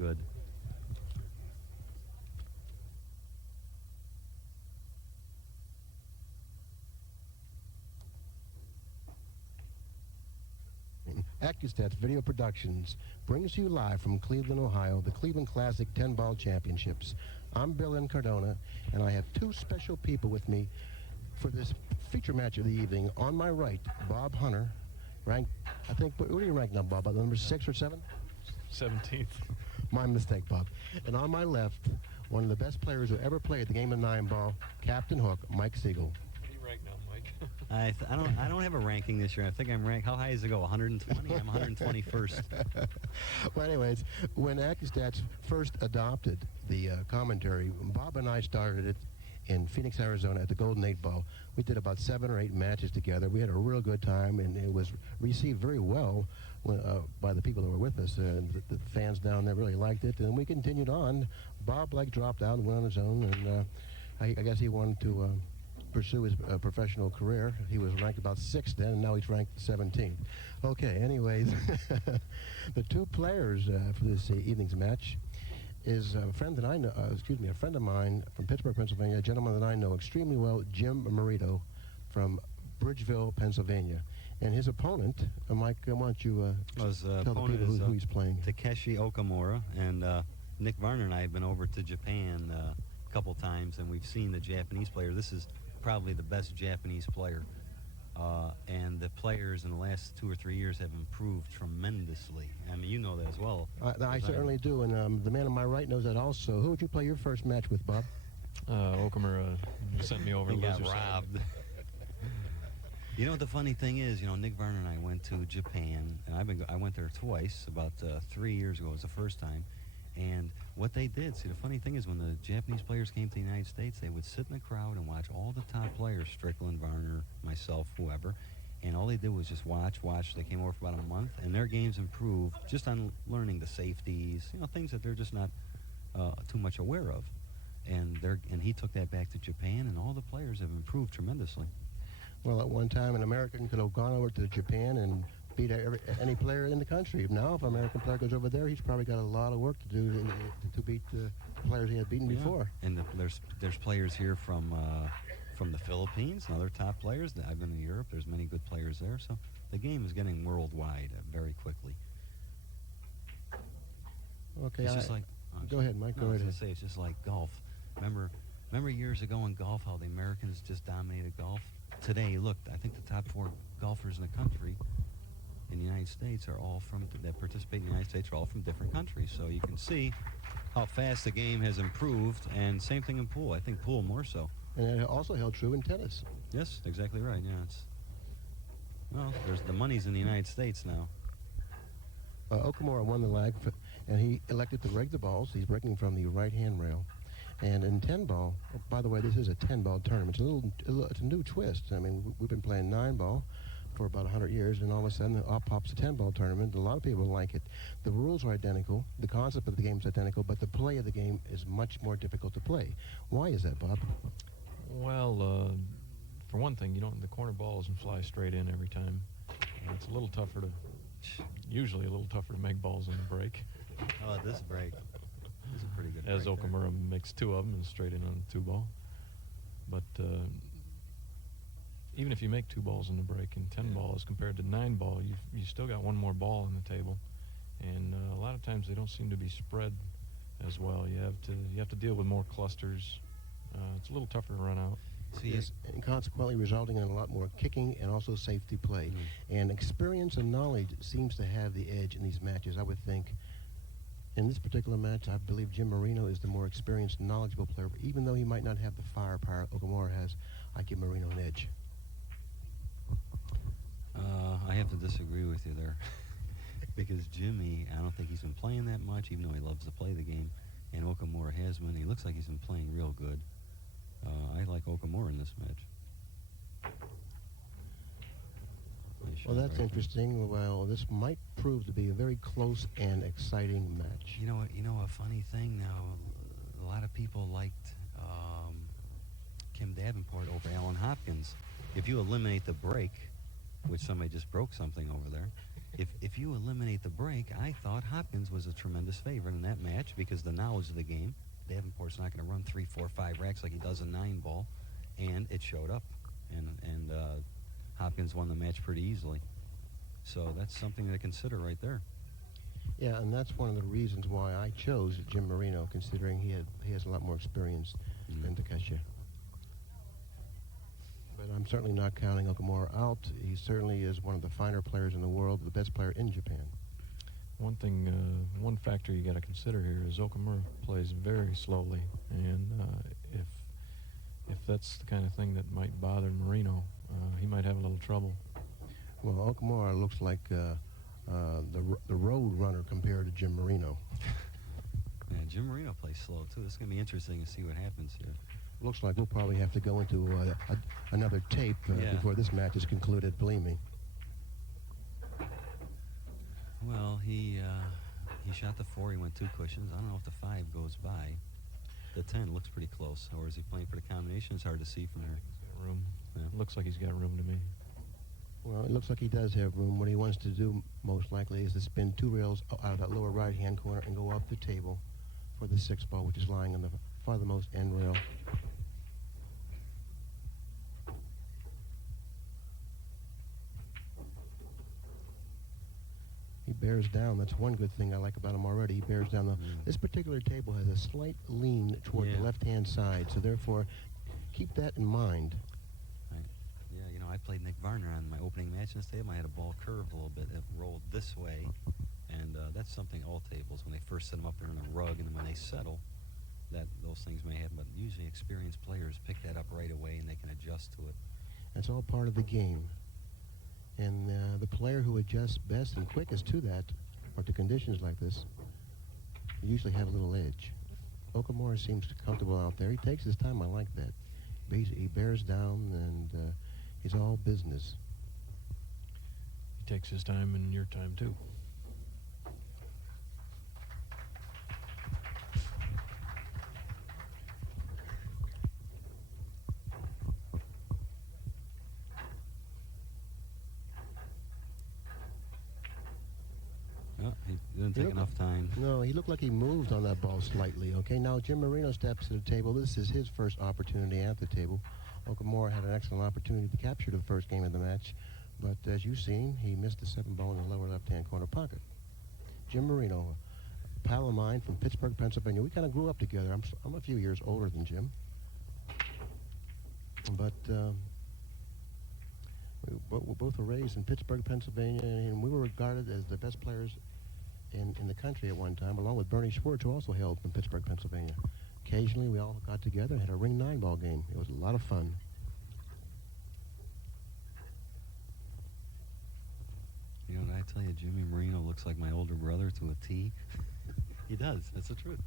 good. ACCUSTATS Video Productions brings you live from Cleveland, Ohio, the Cleveland Classic 10-Ball Championships. I'm Bill Incardona, and I have two special people with me for this feature match of the evening. On my right, Bob Hunter, ranked, I think, what are you ranked now, Bob? Number 6 or 7? 17th. My mistake, Bob. And on my left, one of the best players who ever played the game of 9-ball, Captain Hook, Mike Sigel. What are you ranked now, Mike? I don't have a ranking this year. I think I'm ranked. How high does it go? 120? I'm 121st. Well, anyways, when ACCUSTATS first adopted the commentary, Bob and I started it in Phoenix, Arizona at the Golden 8 Ball. We did about 7 or 8 matches together. We had a real good time, and it was received very well by the people that were with us. The fans down there really liked it, and we continued on. Bob dropped out and went on his own, and I guess he wanted to pursue his professional career. He was ranked about 6th then, and now he's ranked 17th. Okay, anyways, the two players for this evening's match is a friend that I know, a friend of mine from Pittsburgh, Pennsylvania, a gentleman that I know extremely well, Jim Marino from Bridgeville, Pennsylvania. And his opponent, Mike, why don't you tell the people who he's playing? Takeshi Okumura, and Nick Varner and I have been over to Japan a couple times, and we've seen the Japanese player. This is probably the best Japanese player, and the players in the last 2 or 3 years have improved tremendously. I mean, you know that as well. I certainly do, and the man on my right knows that also. Who would you play your first match with, Bob? Okumura sent me over. He got robbed. You know what the funny thing is? You know, Nick Varner and I went to Japan, and I went there twice. About 3 years ago was the first time. And what they did, see, the funny thing is when the Japanese players came to the United States, they would sit in the crowd and watch all the top players, Strickland, Varner, myself, whoever, and all they did was just watch. They came over for about a month, and their games improved just on learning the safeties, you know, things that they're just not too much aware of. And he took that back to Japan, and all the players have improved tremendously. Well, at one time, an American could have gone over to Japan and beat any player in the country. Now, if an American player goes over there, he's probably got a lot of work to do to beat the players he had beaten before. And there's players here from the Philippines and other top players. I've been in Europe. There's many good players there. So the game is getting worldwide very quickly. Okay, it's just like. Go ahead, Mike. No, I was going to say, it's just like golf. Remember years ago in golf how the Americans just dominated golf? Today, look, I think the top 4 golfers in the country in the United States that participate in the United States are all from different countries. So you can see how fast the game has improved, and same thing in pool. I think pool more so. And it also held true in tennis. Yes, exactly right. Yeah, there's the money's in the United States now. Okumura won the lag, and he elected to reg the balls. He's breaking from the right-hand rail. And in 10-ball, by the way, this is a 10-ball tournament. It's a new twist. I mean, we've been playing 9-ball for about 100 years, and all of a sudden, up pops a 10-ball tournament. A lot of people like it. The rules are identical. The concept of the game is identical, but the play of the game is much more difficult to play. Why is that, Bob? Well, for one thing, the corner ball doesn't fly straight in every time. It's a little tougher usually a little tougher to make balls in the break. Oh, this break is a pretty good break. As Okumura makes 2 of them and straight in on a 2-ball. But even if you make 2 balls in the break in 10 balls compared to 9-ball, you still got 1 more ball on the table, and a lot of times they don't seem to be spread as well. You have to deal with more clusters. It's a little tougher to run out. Yes, and consequently resulting in a lot more kicking and also safety play. And experience and knowledge seems to have the edge in these matches, I would think. In this particular match, I believe Jim Marino is the more experienced, knowledgeable player. But even though he might not have the firepower Okumura has, I give Marino an edge. I have to disagree with you there. Because Jimmy, I don't think he's been playing that much, even though he loves to play the game. And Okumura has been. He looks like he's been playing real good. I like Okumura in this match. Well, that's interesting. Well, this might prove to be a very close and exciting match. You know a funny thing now, a lot of people liked Kim Davenport over Alan Hopkins. If you eliminate the break, which somebody just broke something over there, if you eliminate the break, I thought Hopkins was a tremendous favorite in that match because the knowledge of the game. Davenport's not going to run 3, 4, 5 racks like he does a 9-ball, and it showed up, and Hopkins won the match pretty easily. So that's something to consider right there. Yeah, and that's one of the reasons why I chose Jim Marino, considering he has a lot more experience than Takeshi. But I'm certainly not counting Okumura out. He certainly is one of the finer players in the world, the best player in Japan. One thing, one factor you got to consider here is Okumura plays very slowly, and if that's the kind of thing that might bother Marino, he might have a little trouble. Well, Okumura looks like the road runner compared to Jim Marino. Yeah, Jim Marino plays slow too. This is gonna be interesting to see what happens here. Looks like we'll probably have to go into another tape before this match is concluded, believe me. Well, he shot the 4. He went 2 cushions. I don't know if the 5 goes by. The 10 looks pretty close. Or is he playing for the combination? It's hard to see from there. He's got room. Yeah. Looks like he's got room to me. Well, it looks like he does have room. What he wants to do, most likely, is to spin 2 rails out of that lower right-hand corner and go up the table for the 6 ball, which is lying on the farthermost end rail. He bears down. That's one good thing I like about him already. He bears down. This particular table has a slight lean toward the left-hand side, so therefore, keep that in mind. Yeah, you know, I played Nick Varner on my opening match in this table. I had a ball curved a little bit. It rolled this way, and that's something all tables, when they first set them up there in a rug, and then when they settle, that those things may happen. But usually experienced players pick that up right away, and they can adjust to it. That's all part of the game. And the player who adjusts best and quickest to that, or to conditions like this, usually have a little edge. Okumura seems comfortable out there. He takes his time. I like that. He bears down, and he's all business. He takes his time and your time, too. Oh, he didn't take enough time. No, he looked like he moved on that ball slightly. Okay, now Jim Marino steps to the table. This is his first opportunity at the table. Okumura had an excellent opportunity to capture the first game of the match, but as you've seen, he missed the 7 ball in the lower left-hand corner pocket. Jim Marino, a pal of mine from Pittsburgh, Pennsylvania. We kind of grew up together. I'm a few years older than Jim, but we both were raised in Pittsburgh, Pennsylvania, and we were regarded as the best players in the country at one time, along with Bernie Schwartz, who also hailed from Pittsburgh, Pennsylvania. Occasionally, we all got together and had a ring 9-ball game. It was a lot of fun. You know what I tell you? Jimmy Marino looks like my older brother to a T. He does. That's the truth.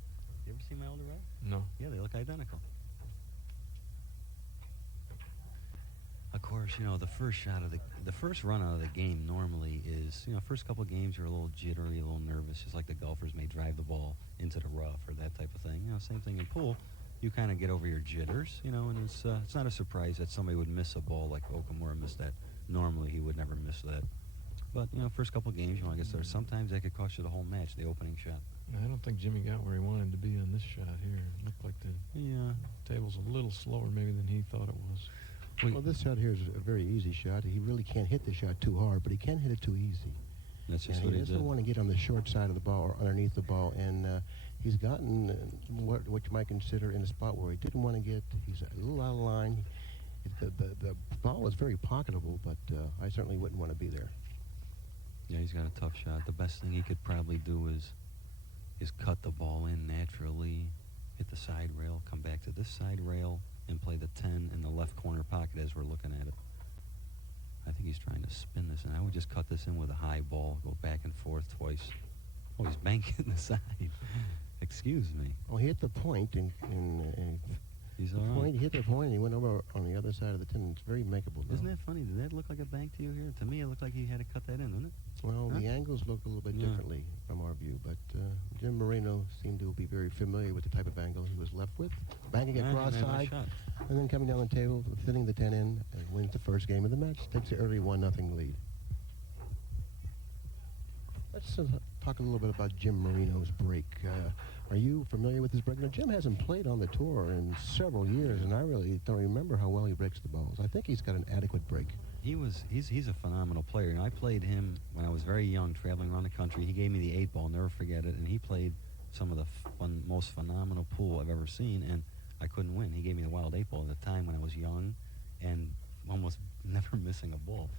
You ever see my older brother? No. Yeah, they look identical. Of course, you know, the first run out of the game normally is, you know, first couple of games you're a little jittery, a little nervous, just like the golfers may drive the ball into the rough or that type of thing. You know, same thing in pool. You kind of get over your jitters, you know, and it's not a surprise that somebody would miss a ball like Okumura missed that. Normally he would never miss that. But, you know, first couple of games you want to get started. Sometimes that could cost you the whole match, the opening shot. I don't think Jimmy got where he wanted to be on this shot here. It looked like the table's a little slower maybe than he thought it was. Well, this shot here is a very easy shot. He really can't hit the shot too hard, but he can hit it too easy. That's just and what he he doesn't did. want to get on the short side of the ball or underneath the ball, and he's gotten what you might consider in a spot where he didn't want to get. He's a little out of line. The ball is very pocketable, but I certainly wouldn't want to be there. Yeah, he's got a tough shot. The best thing he could probably do is cut the ball in naturally, hit the side rail, come back to this side rail, and play the 10 in the left corner pocket as we're looking at it. I think he's trying to spin this, and I would just cut this in with a high ball, go back and forth twice. Oh, he's banking the side. Excuse me. Well, he hit the point, and He's all right. he hit the point, and he went over on the other side of the 10. It's very makeable. Isn't that funny? Did that look like a bank to you here? To me, it looked like he had to cut that in, didn't it? Well, Huh? the angles look a little bit Yeah. differently from our view, but Jim Marino seemed to be very familiar with the type of angle he was left with. Banking it Yeah, cross he made a side, shot. and then coming down the table, fitting the 10 in, and wins the first game of the match. Takes the early 1-0 lead. let's talk a little bit about Jim Marino's break. Are you familiar with his break? Now, Jim hasn't played on the tour in several years, and I really don't remember how well he breaks the balls. I think he's got an adequate break. He's a phenomenal player. And I played him when I was very young, traveling around the country. He gave me the 8-ball, never forget it, and he played some of the most phenomenal pool I've ever seen, and I couldn't win. He gave me the wild 8-ball at the time when I was young and almost never missing a ball.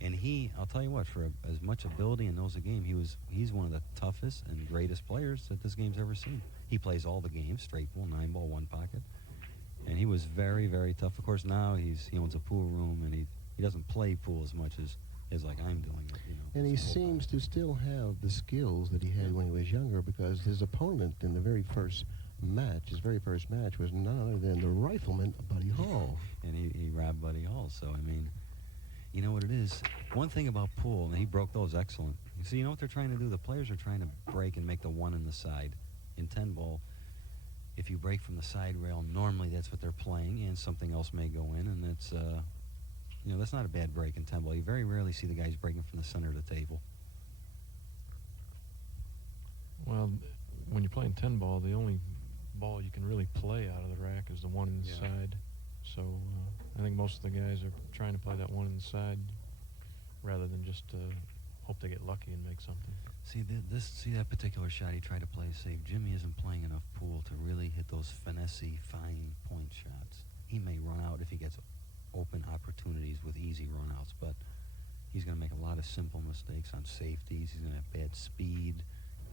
And I'll tell you what, for as much ability and knows the game, he's one of the toughest and greatest players that this game's ever seen. He plays all the games, straight pool, 9-ball, 1 pocket. And he was very, very tough. Of course, now he owns a pool room, and he doesn't play pool as much as like I'm doing it, you know. And he seems to still have the skills that he had when he was younger, because his opponent in the his very first match, was none other than the rifleman, Buddy Hall. And he robbed Buddy Hall. So, I mean, you know what it is? One thing about pool, and he broke those excellent. You know what they're trying to do? The players are trying to break and make the 1 in the side. In 10-ball, if you break from the side rail, normally that's what they're playing, and something else may go in, and it's, that's not a bad break in 10-ball. You very rarely see the guys breaking from the center of the table. Well, when you're playing 10-ball, the only ball you can really play out of the rack is the 1 inside. So I think most of the guys are trying to play that 1 inside rather than just hope they get lucky and make something. See that particular shot he tried to play safe. Jimmy isn't playing enough pool to really hit those finessey, fine point shots. He may run out if he gets open opportunities with easy runouts, but he's going to make a lot of simple mistakes on safeties. He's going to have bad speed.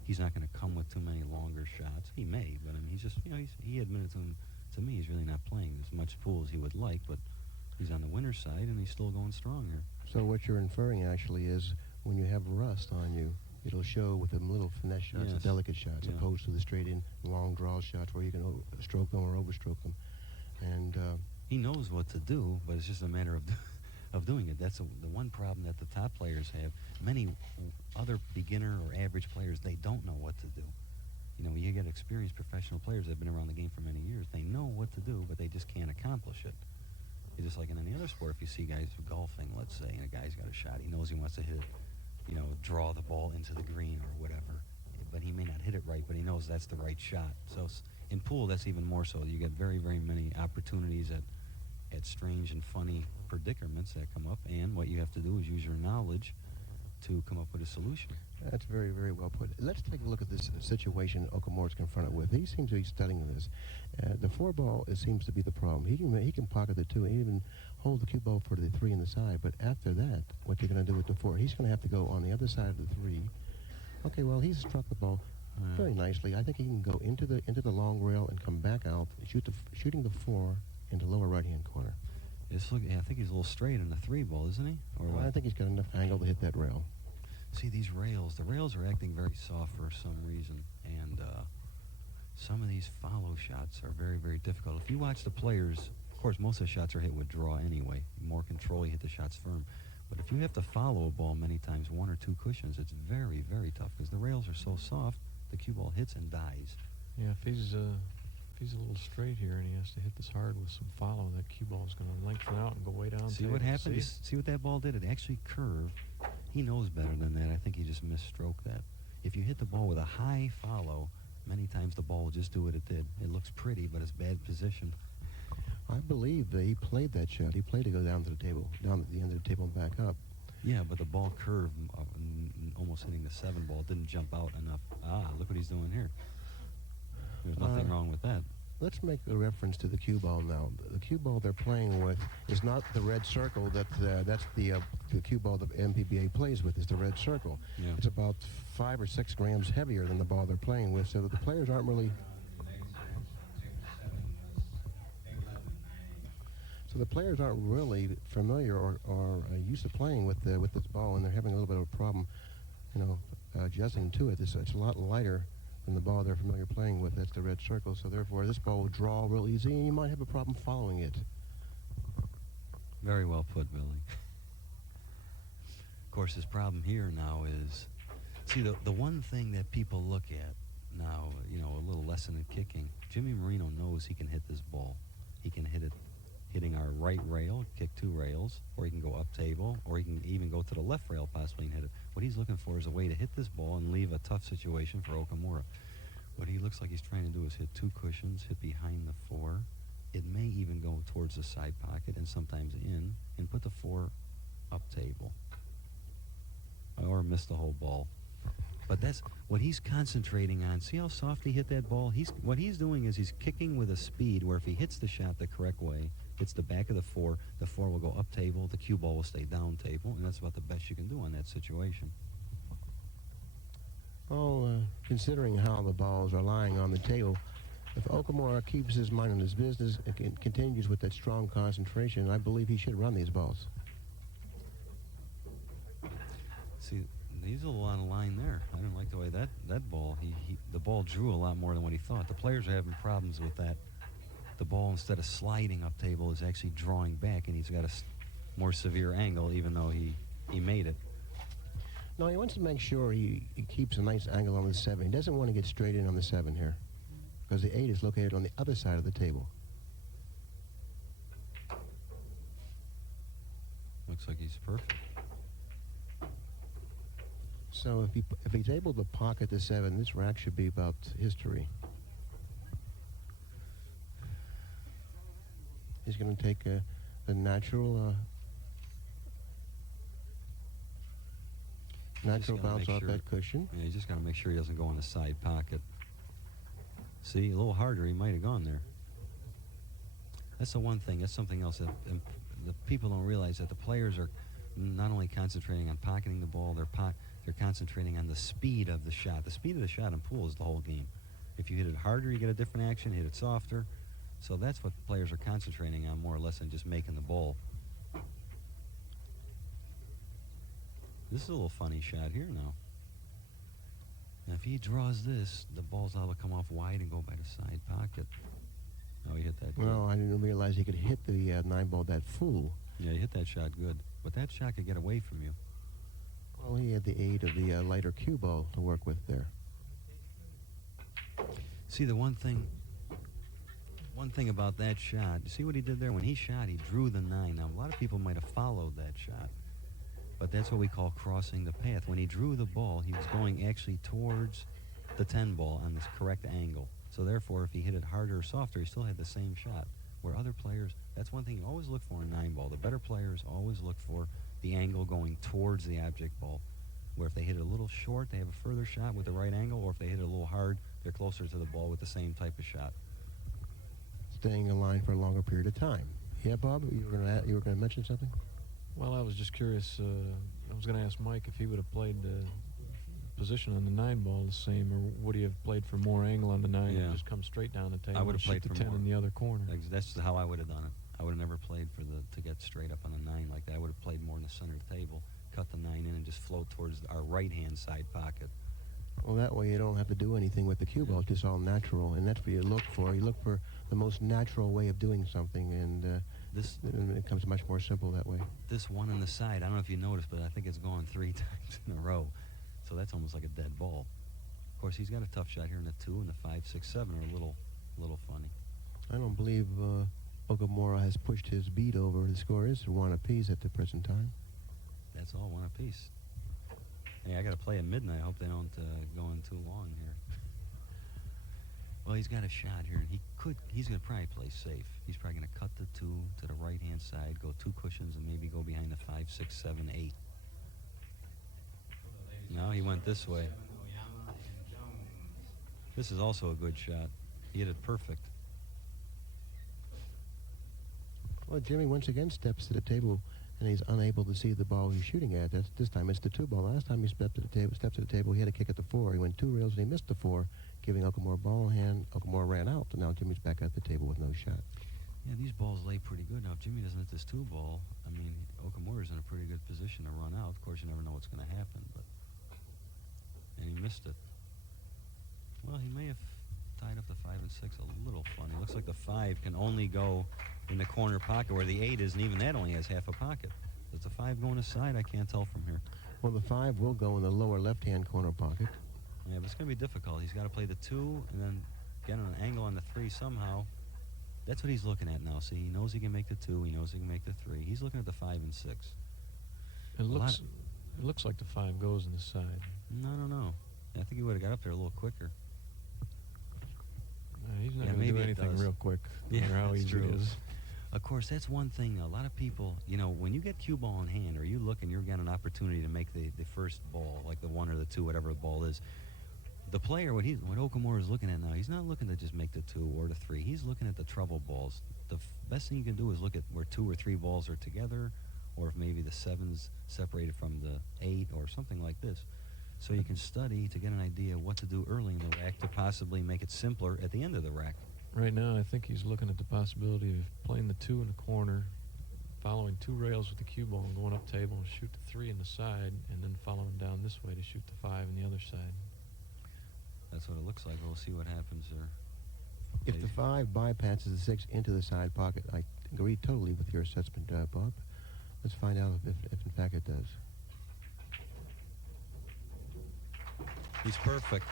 He's not going to come with too many longer shots. He may, but I mean, he's just, he admitted to me he's really not playing as much pool as he would like, but he's on the winner's side and he's still going strong here. So what you're inferring actually is when you have rust on you, it'll show with them little finesse shots, the delicate shots, opposed to the straight-in long draw shots where you can stroke them or overstroke them. And he knows what to do, but it's just a matter of doing it. That's the one problem that the top players have. Many other beginner or average players, they don't know what to do. You get experienced professional players that have been around the game for many years. They know what to do, but they just can't accomplish it. It's just like in any other sport. If you see guys golfing, let's say, and a guy's got a shot, he knows he wants to hit it, draw the ball into the green or whatever, but he may not hit it right, but he knows that's the right shot. So in pool, that's even more so. You get very, very many opportunities at strange and funny predicaments that come up, and what you have to do is use your knowledge to come up with a solution. That's very, very well put. Let's take a look at this situation Okumura's confronted with. He seems to be studying this. The 4-ball seems to be the problem. He can pocket the 2 and even hold the cue ball for the 3 in the side, but after that, what you're going to do with the 4, he's going to have to go on the other side of the 3. Okay, well, he's struck the ball very nicely. I think he can go into the long rail and come back out, shooting the 4 into lower right-hand corner. I think he's a little straight in the 3-ball, isn't he? Or I think he's got enough angle to hit that rail. See, the rails are acting very soft for some reason, and some of these follow shots are very, very difficult. If you watch the players, of course, most of the shots are hit with draw anyway. More control, you hit the shots firm. But if you have to follow a ball many times, 1 or 2 cushions, it's very, very tough because the rails are so soft, the cue ball hits and dies. Yeah, if he's a little straight here and he has to hit this hard with some follow, that cue ball is going to lengthen out and go way down. See what happened? See what that ball did? It actually curved. He knows better than that. I think he just misstroked that. If you hit the ball with a high follow, many times the ball will just do what it did. It looks pretty, but it's bad position. I believe that he played that shot. He played to go down to the table, down at the end of the table and back up. Yeah, but the ball curved, almost hitting the 7-ball. Didn't jump out enough. Look what he's doing here. There's nothing wrong with that. Let's make a reference to the cue ball now. The cue ball they're playing with is not the red circle. That's the cue ball that MPBA plays with. Is the red circle. Yeah. It's about 5 or 6 grams heavier than the ball they're playing with, so that the players aren't really. So the players aren't really familiar or used to playing with this ball, and they're having a little bit of a problem, adjusting to it. It's a lot lighter than the ball they're familiar playing with. That's the red circle. So therefore, this ball will draw real easy, and you might have a problem following it. Very well put, Billy. Of course, his problem here now is, see, the one thing that people look at now, a little lesson in kicking. Jimmy Marino knows he can hit this ball. He can hit it hitting our right rail, kick 2 rails, or he can go up table, or he can even go to the left rail possibly and hit it. What he's looking for is a way to hit this ball and leave a tough situation for Okumura. What he looks like he's trying to do is hit 2 cushions, hit behind the 4. It may even go towards the side pocket and sometimes in, and put the 4 up table. Or miss the whole ball. But that's what he's concentrating on. See how soft he hit that ball? What he's doing is he's kicking with a speed where if he hits the shot the correct way, hits the back of the 4 will go up table, the cue ball will stay down table, and that's about the best you can do on that situation. Well, considering how the balls are lying on the table, if Okumura keeps his mind on his business and continues with that strong concentration, I believe he should run these balls. See, he's a lot of line there. I didn't like the way that ball, the ball drew a lot more than what he thought. The players are having problems with that. The ball, instead of sliding up table, is actually drawing back, and he's got a more severe angle, even though he made it. No, he wants to make sure he keeps a nice angle on the 7. He doesn't want to get straight in on the 7 here, because the 8 is located on the other side of the table. Looks like he's perfect. So if he's able to pocket the 7, this rack should be about history. He's going to take the natural bounce off that cushion. Yeah, you just got to make sure he doesn't go in the side pocket. See, a little harder, he might have gone there. That's the one thing. That's something else that the people don't realize, that the players are not only concentrating on pocketing the ball, they're concentrating on the speed of the shot. The speed of the shot in pool is the whole game. If you hit it harder, you get a different action. Hit it softer. So that's what the players are concentrating on more or less than just making the ball. This is a little funny shot here now. Now if he draws this, the ball's able to come off wide and go by the side pocket. Oh, he hit that good. Well, I didn't realize he could hit the 9 ball that full. Yeah, he hit that shot good. But that shot could get away from you. Well, he had the aid of the lighter cue ball to work with there. See, the one thing about that shot, you see what he did there? When he shot, he drew the 9. Now, a lot of people might have followed that shot, but that's what we call crossing the path. When he drew the ball, he was going actually towards the 10 ball on this correct angle. So therefore, if he hit it harder or softer, he still had the same shot. Where other players, that's one thing you always look for in 9 ball. The better players always look for the angle going towards the object ball. Where if they hit it a little short, they have a further shot with the right angle, or if they hit it a little hard, they're closer to the ball with the same type of shot. Staying in line for a longer period of time. Yeah, Bob, you were going to mention something? Well, I was just curious. I was going to ask Mike if he would have played position on the 9 ball the same, or would he have played for more angle on the 9 and just come straight down the table? I would have played the for 10 more in the other corner. That's how I would have done it. I would have never played to get straight up on the 9 like that. I would have played more in the center of the table, cut the 9 in, and just float towards our right-hand side pocket. Well, that way you don't have to do anything with the cue ball. It's just all natural, and that's what you look for. You look for the most natural way of doing something, and it becomes much more simple that way. This one on the side, I don't know if you noticed, but I think it's gone 3 times in a row. So that's almost like a dead ball. Of course, he's got a tough shot here in the 2, and the 5, 6, 7 are a little funny. I don't believe Okumura has pushed his beat over. The score is 1 apiece at the present time. That's all, 1 apiece. Hey, I got to play at midnight. I hope they don't go in too long here. Well, he's got a shot here, and he's going to probably play safe. He's probably going to cut the 2 to the right-hand side, go 2 cushions, and maybe go behind the 5, 6, 7, 8. No, he went this way. This is also a good shot. He hit it perfect. Well, Jimmy once again steps to the table, and he's unable to see the ball he's shooting at. This time it's the 2 ball. Last time he stepped to the table, he had a kick at the 4. He went 2 rails, and he missed the 4, giving Okumura ball in hand. Okumura ran out, and now Jimmy's back at the table with no shot. Yeah, these balls lay pretty good. Now, if Jimmy doesn't hit this 2 ball, I mean, Okumura's in a pretty good position to run out. Of course, you never know what's going to happen, and he missed it. Well, he may have tied up the 5 and 6 a little funny. Looks like the 5 can only go in the corner pocket, where the 8 isn't. Even that only has half a pocket. Does the 5 go on his side? I can't tell from here. Well, the 5 will go in the lower left-hand corner pocket. Yeah, but it's going to be difficult. He's got to play the 2 and then get an angle on the 3 somehow. That's what he's looking at now. See, he knows he can make the 2. He knows he can make the 3. He's looking at the 5 and 6. It looks like the 5 goes on the side. No. I think he would have got up there a little quicker. He's not Yeah, going to do maybe it anything does. real quick, no Yeah, matter how that's easy true. it is. Of course, that's one thing. A lot of people, when you get cue ball in hand, or you look and you've got an opportunity to make the first ball, like the 1 or the 2, whatever the ball is, the player, what Okumura is looking at now, he's not looking to just make the 2 or the 3. He's looking at the trouble balls. The best thing you can do is look at where 2 or 3 balls are together, or if maybe the 7's separated from the 8 or something like this. So you can study to get an idea what to do early in the rack to possibly make it simpler at the end of the rack. Right now, I think he's looking at the possibility of playing the 2 in the corner, following 2 rails with the cue ball and going up table and shoot the 3 in the side, and then following down this way to shoot the 5 in the other side. That's what it looks like. We'll see what happens there. If the 5 bypasses the 6 into the side pocket, I agree totally with your assessment, Bob. Let's find out if in fact it does. He's perfect.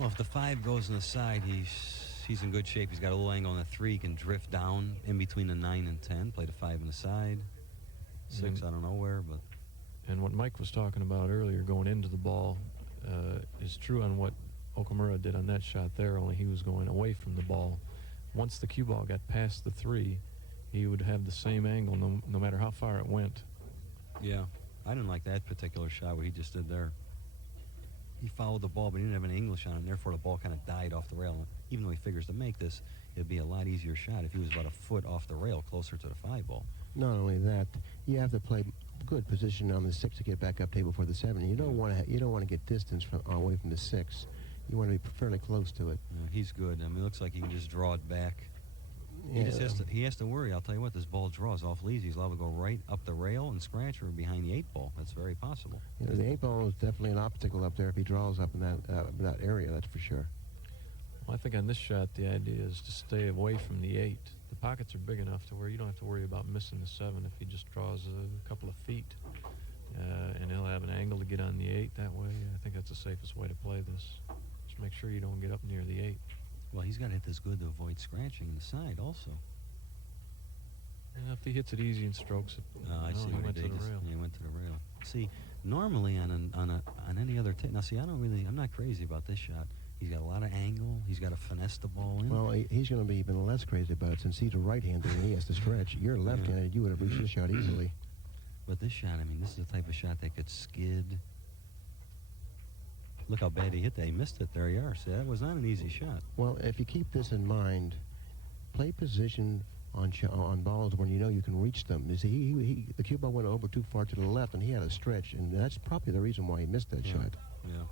Well, if the 5 goes on the side, he's in good shape. He's got a little angle on the 3. He can drift down in between the 9 and 10. Play the 5 on the side. 6, I don't know where, but. And what Mike was talking about earlier, going into the ball, is true on what Okumura did on that shot there, only he was going away from the ball. Once the cue ball got past the 3, he would have the same angle no matter how far it went. Yeah, I didn't like that particular shot, what he just did there. He followed the ball, but he didn't have any English on it, and therefore the ball kind of died off the rail. Even though he figures to make this, it'd be a lot easier shot if he was about a foot off the rail, closer to the 5 ball. Not only that, you have to play good position on the 6 to get back up table for the 7. You don't want to get distance away from the 6. You want to be fairly close to it. He's good. I mean, it looks like he can just draw it back. Yeah. He has to worry. I'll tell you what, this ball draws awful easy. He's allowed to go right up the rail and scratch or behind the 8 ball. That's very possible. The 8 ball is definitely an obstacle up there if he draws up in that area, that's for sure. Well, I think on this shot, the idea is to stay away from the 8. The pockets are big enough to where you don't have to worry about missing the 7 if he just draws a couple of feet. And he'll have an angle to get on the 8 that way. I think that's the safest way to play this. Just make sure you don't get up near the 8. Well, he's got to hit this good to avoid scratching the side also. And if he hits it easy and strokes it, I see he what went he to did. the rail. He went to the rail. See, normally on any other now see, I'm not crazy about this shot. He's got a lot of angle. He's got to finesse the ball in. Well, he's going to be even less crazy about it since he's a right-hander and he has to stretch. You're left-handed. You would have reached the shot easily. But this shot, I mean, this is the type of shot that could skid. Look how bad he hit that. He missed it. There you are. See, that was not an easy shot. Well, if you keep this in mind, play position on balls when you know you can reach them. You see, the cue ball went over too far to the left, and he had a stretch, and that's probably the reason why he missed that shot. Yeah.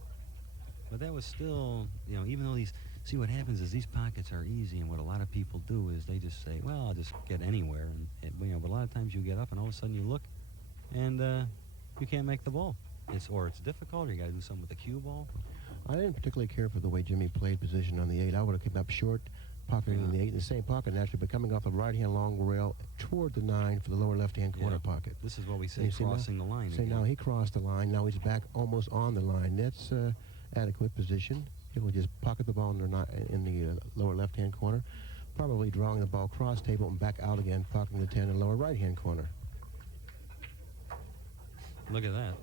But that was still, even though see what happens is these pockets are easy, and what a lot of people do is they just say, well, I'll just get anywhere. And but a lot of times you get up, and all of a sudden you look, and you can't make the ball. It's difficult, or you got to do something with the cue ball. I didn't particularly care for the way Jimmy played position on the 8. I would have come up short, pocketing the 8 in the same pocket naturally, but coming off the right-hand long rail toward the 9 for the lower left-hand corner pocket. This is what we say, crossing the line. See, now he crossed the line. Now he's back almost on the line. That's adequate position. He will just pocket the ball in the lower left-hand corner, probably drawing the ball cross table and back out again, pocketing the 10 in the lower right-hand corner. Look at that.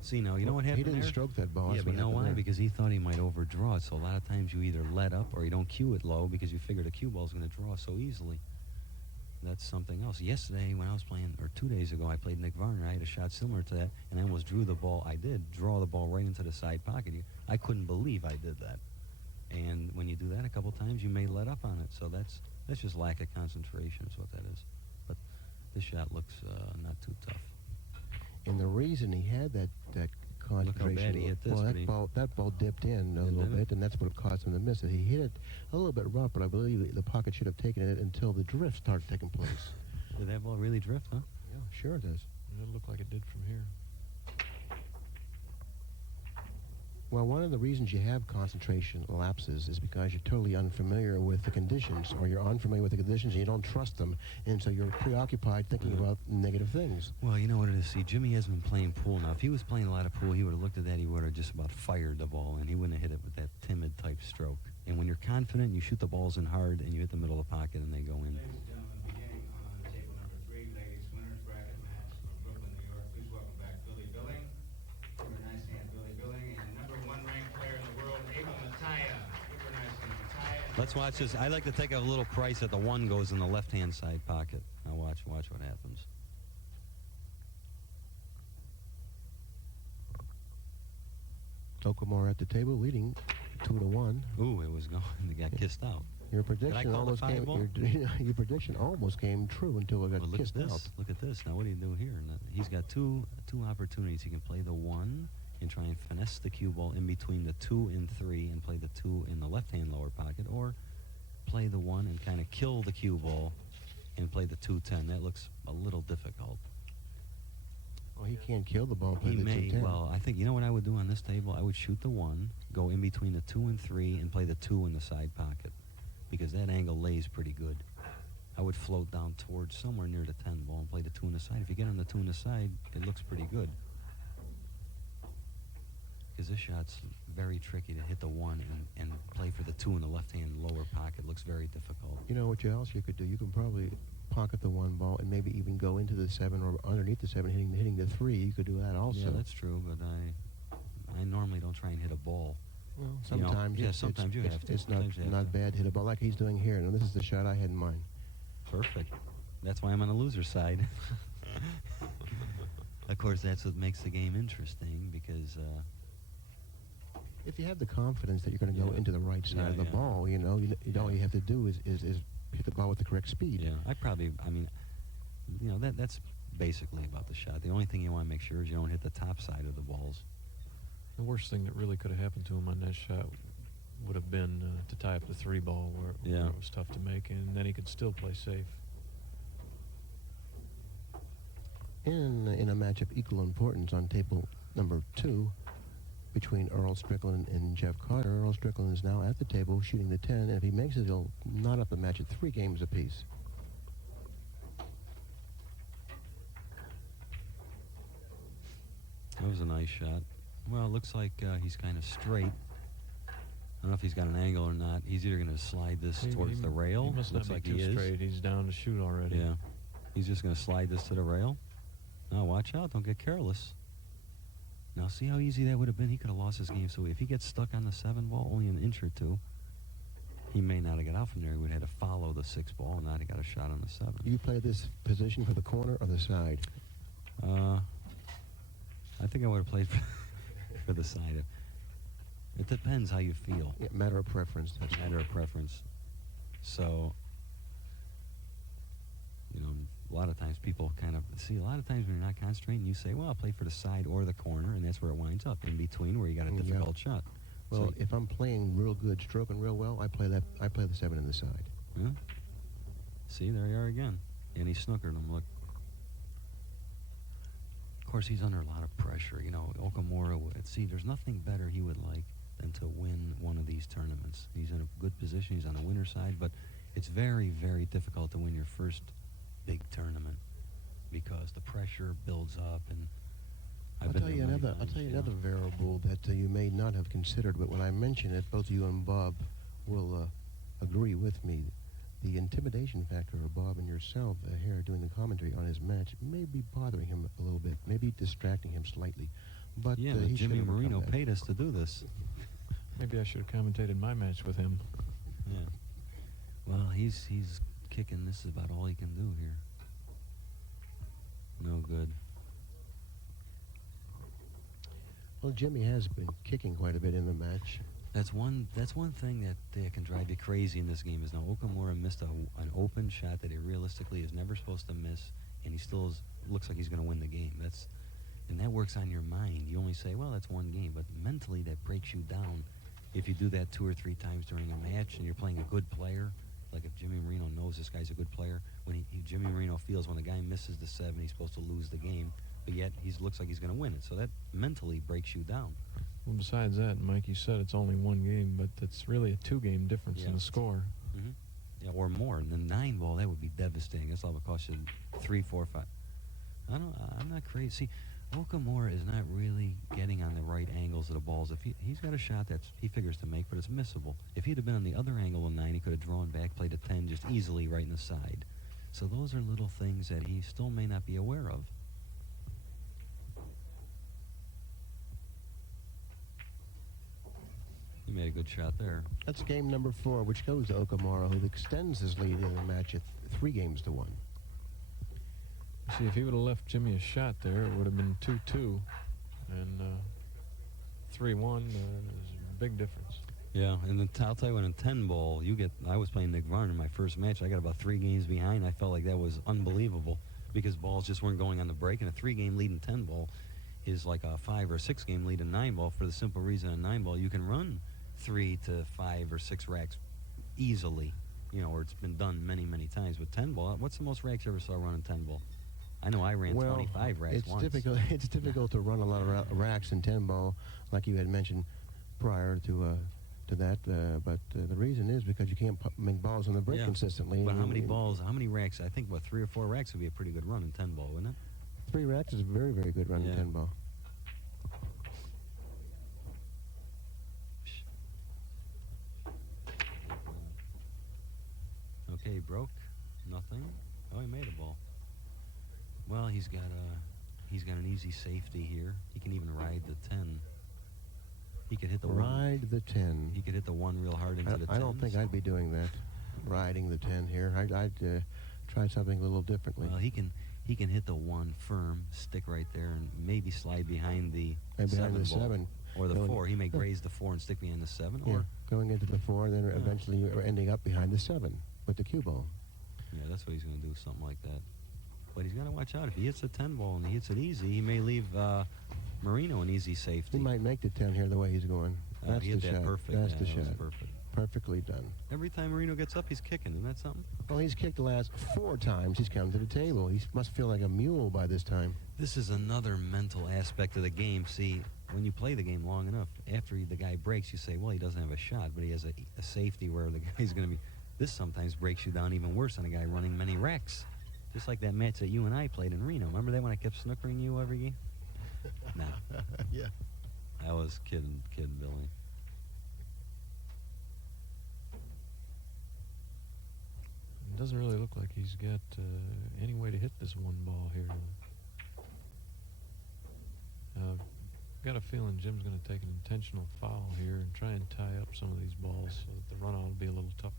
See, now, you know what happened He didn't there? stroke that ball. Yeah, That's but you what know happened why? there. Because he thought he might overdraw it. So a lot of times you either let up or you don't cue it low because you figure the cue ball is going to draw so easily. That's something else. Yesterday, when I was playing, or 2 days ago, I played Nick Varner. I had a shot similar to that, and I almost drew the ball. I did draw the ball right into the side pocket. I couldn't believe I did that. And when you do that a couple times, you may let up on it. So that's just lack of concentration is what that is. But this shot looks not too tough. And the reason he had that concentration, Look how bad he hit this. well, that ball dipped in a little bit, and that's what caused him to miss it. He hit it a little bit rough, but I believe the pocket should have taken it until the drift started taking place. Did that ball really drift, huh? Yeah, sure it does. It looked like it did from here. Well, one of the reasons you have concentration lapses is because you're totally unfamiliar with the conditions, or you're unfamiliar with the conditions and you don't trust them, and so you're preoccupied thinking about negative things. Well, you know what it is. See, Jimmy has been playing pool now. If he was playing a lot of pool, he would have looked at that. He would have just about fired the ball, and he wouldn't have hit it with that timid type stroke. And when you're confident, you shoot the balls in hard, and you hit the middle of the pocket, and they go in. Ladies and gentlemen, beginning on table number 3, ladies winners bracket match from Brooklyn, New York. Please welcome back Billy Billing. Give her a nice hand, Billy Billing, and number 1 ranked player in the world, Ava Mataya. Give her a nice hand, Mataya. Let's watch this. I like to take a little price that the 1 goes in the left-hand side pocket. Now watch what happens. Okumura at the table, leading 2-1. Ooh, it was going. They got kissed out. Your prediction call the almost came. fireball? Your prediction almost came true until it got But look kissed at this. out. Look at this. Now what do you do here? Now, he's got two opportunities. He can play the 1 and try and finesse the cue ball in between the 2 and 3 and play the 2 in the left-hand lower pocket, or play the 1 and kind of kill the cue ball and play the 2-10. That looks a little difficult. Well, he can't kill the ball. He may. Well, I think, you know what I would do on this table? I would shoot the 1, go in between the 2 and 3, and play the 2 in the side pocket, because that angle lays pretty good. I would float down towards somewhere near the 10 ball and play the 2 in the side. If you get on the 2 in the side, it looks pretty good. Because this shot's very tricky to hit the 1 and play for the 2 in the left-hand lower pocket. Looks very difficult. You know what else you could do? You can probably pocket the 1 ball and maybe even go into the 7 or underneath the 7, hitting the 3. You could do that also. Yeah, that's true, but I normally don't try and hit a ball. Well, sometimes, you know, sometimes you have to. It's Sometimes you have not to. bad to hit a ball like he's doing here. Now, this is the shot I had in mind. Perfect. That's why I'm on the loser side. Of course, that's what makes the game interesting, because If you have the confidence that you're going to go Yeah. into the right side of the Yeah. ball, you know, all you have to do is hit the ball with the correct speed. yeah, that's basically about the shot. The only thing you want to make sure is you don't hit the top side of the balls. The worst thing that really could have happened to him on that shot would have been to tie up the 3 ball where it was tough to make, and then he could still play safe. In a match of equal importance on table number 2 between Earl Strickland and Jeff Carter, Earl Strickland is now at the table shooting the 10, and if he makes it, he'll knot up the match at 3 games apiece. That was a nice shot. Well, it looks like he's kind of straight. I don't know if he's got an angle or not. He's either going to slide this towards the rail. He must Looks not like be he too is. straight. He's down to shoot already. Yeah. He's just going to slide this to the rail. Now, watch out. Don't get careless. Now, see how easy that would have been? He could have lost his game. So if he gets stuck on the 7 ball, only an inch or 2, he may not have got out from there. He would have had to follow the 6 ball, and not have got a shot on the 7. Do you play this position for the corner or the side? I think I would have played for the side. It depends how you feel. Yeah, matter of preference. That's Matter of preference. So, a lot of times people a lot of times when you're not concentrating, you say, well, I'll play for the side or the corner, and that's where it winds up, in between where you got a difficult shot. Well, So, if I'm playing real good, stroking real well, I play the 7 in the side. yeah. See, there you are again. And he snookered him, look. Of course, he's under a lot of pressure. Okumura see, there's nothing better he would like than to win one of these tournaments. He's in a good position. He's on the winner's side, but it's very, very difficult to win your first big tournament because the pressure builds up. And I'll tell you another variable that you may not have considered, but when I mention it, both you and Bob will agree with me. The intimidation factor of Bob and yourself here doing the commentary on his match may be bothering him a little bit, maybe distracting him slightly. But yeah, he should Jimmy overcome Marino that. paid us to do this. Maybe I should have commentated my match with him. Yeah. Well, he's kicking. This is about all he can do here. No good. Well, Jimmy has been kicking quite a bit in the match. That's one thing that can drive you crazy in this game is now Okumura missed an open shot that he realistically is never supposed to miss, and he still looks like he's going to win the game. And that works on your mind. You only say, well, that's one game, but mentally that breaks you down. If you do that 2 or 3 times during a match and you're playing a good player, like if Jimmy Marino knows this guy's a good player, when Jimmy Marino feels when the guy misses the 7, he's supposed to lose the game, but yet he looks like he's going to win it. So that mentally breaks you down. Well, besides that, Mike, you said it's only one game, but it's really a two-game difference in Yeah. the score. Mm-hmm. Yeah, or more. And the 9 ball, that would be devastating. That's all it cost you 3, 4, 5. I'm not crazy. See, Okumura is not really getting on the right angles of the balls. If he's got a shot that he figures to make, but it's missable. If he'd have been on the other angle of 9, he could have drawn back, played a 10 just easily right in the side. So those are little things that he still may not be aware of. He made a good shot there. That's game number 4, which goes to Okumura, who extends his lead in the match at 3-1. See, if he would have left Jimmy a shot there, it would have been 2-2, and 3-1 is a big difference. Yeah, and then I'll tell you what, in 10 ball, I was playing Nick Varner in my first match. I got about 3 games behind. I felt like that was unbelievable because balls just weren't going on the break, and a 3-game lead in 10 ball is like a 5 or 6 game lead in 9 ball for the simple reason in 9 ball you can run 3 to 5 or 6 racks easily, or it's been done many, many times. With 10 ball, what's the most racks you ever saw running 10 ball? I know I ran 25 racks once. It's difficult to run a lot of racks in 10 ball, like you had mentioned prior to that. But the reason is because you can't make balls on the break consistently. But how many racks? I think 3 or 4 racks would be a pretty good run in 10 ball, wouldn't it? 3 racks is a very, very good run in 10 ball. Okay, broke. Nothing. Oh, he made a ball. Well, he's got an easy safety here. He can even ride the 10. He could hit the ride the 10. He could hit the 1 real hard into the 10. I don't think I'd be doing that, riding the 10 here. I'd try something a little differently. Well, he can hit the 1 firm, stick right there, and maybe slide behind the 7 or the 4. He may graze the 4 and stick behind the 7, or going into the 4, then eventually you're ending up behind the 7 with the cue ball. Yeah, that's what he's going to do, something like that. But he's got to watch out. If he hits a 10 ball and he hits it easy, he may leave Marino an easy safety. He might make the 10 here the way he's going. That's he the hit that shot. perfect. That's Yeah, the that was shot. perfect. Perfectly done. Every time Marino gets up, he's kicking. Isn't that something? Well, he's kicked the last 4 times he's come to the table. He must feel like a mule by this time. This is another mental aspect of the game. See, when you play the game long enough, after the guy breaks, you say, well, he doesn't have a shot, but he has a safety where the guy's going to be... This sometimes breaks you down even worse than a guy running many racks. Just like that match that you and I played in Reno. Remember that when I kept snookering you every game? No. Yeah. I was kidding Billy. It doesn't really look like he's got any way to hit this 1 ball here. Got a feeling Jim's going to take an intentional foul here and try and tie up some of these balls so that the run-out will be a little tougher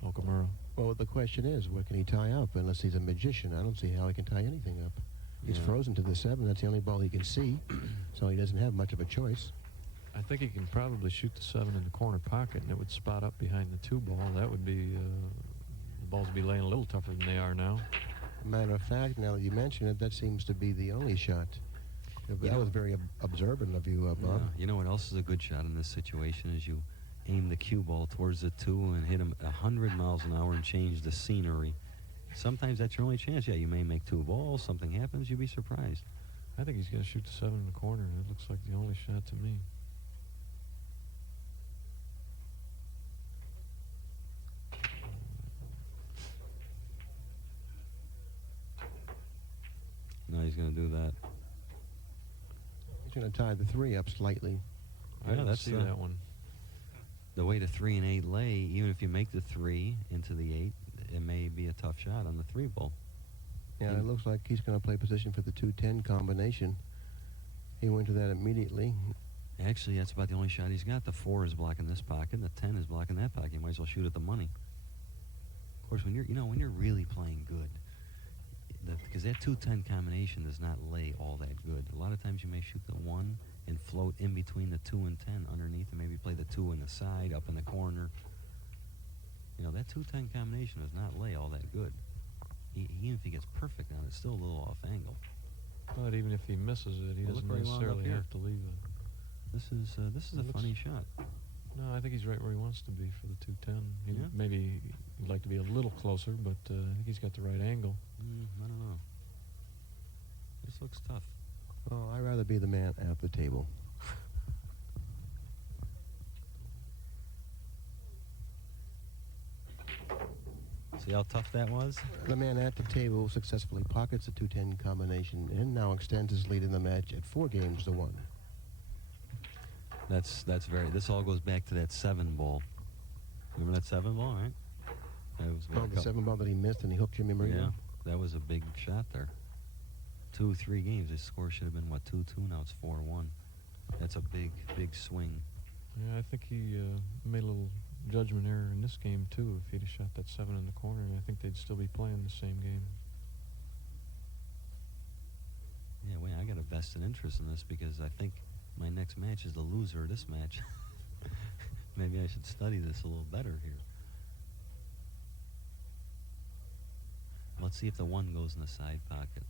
for Okumura. Well, the question is, what can he tie up? Unless he's a magician, I don't see how he can tie anything up. He's frozen to the 7. That's the only ball he can see, so he doesn't have much of a choice. I think he can probably shoot the 7 in the corner pocket, and it would spot up behind the 2 ball. That would be the balls would be laying a little tougher than they are now. Matter of fact, now that you mention it, that seems to be the only shot. That was very observant of you, Bob. You know what else is a good shot in this situation is you aim the cue ball towards the 2 and hit him 100 miles an hour and change the scenery. Sometimes that's your only chance. Yeah, you may make 2 balls. Something happens, you'd be surprised. I think he's going to shoot the 7 in the corner. It looks like the only shot to me. No, he's going to do that. He's going to tie the 3 up slightly. I didn't see that one. The way the 3 and 8 lay, even if you make the 3 into the 8, it may be a tough shot on the 3 ball. Yeah, it looks like he's going to play position for the 2-10 combination. He went to that immediately. Actually, that's about the only shot he's got. The 4 is blocking this pocket, and the 10 is blocking that pocket. You might as well shoot at the money. Of course, when you're really playing good, because that 2-10 combination does not lay all that good. A lot of times you may shoot the 1 and float in between the 2 and 10 underneath, and maybe play the 2 in the side, up in the corner. That 2-10 combination does not lay all that good. Even if he gets perfect on it, it's still a little off angle. But even if he misses it, he doesn't necessarily have to leave it. This is a funny shot. No, I think he's right where he wants to be for the 210. Maybe he'd like to be a little closer, but I think he's got the right angle. I don't know. This looks tough. Oh, I'd rather be the man at the table. See how tough that was? The man at the table successfully pockets the 2-10 combination and now extends his lead in the match at 4 games to 1. That's very. This all goes back to that 7 ball. Remember that 7 ball, right? That was Oh, the 7 ball that he missed and he hooked Jimmy Marino? Yeah, that was a big shot there. 2-3 games. His score should have been, what, 2-2? Now it's 4-1. That's a big, big swing. Yeah, I think he made a little judgment error in this game, too. If he'd have shot that 7 in the corner, I think they'd still be playing the same game. Yeah, wait, I got a vested interest in this because I think my next match is the loser of this match. Maybe I should study this a little better here. Let's see if the 1 goes in the side pocket.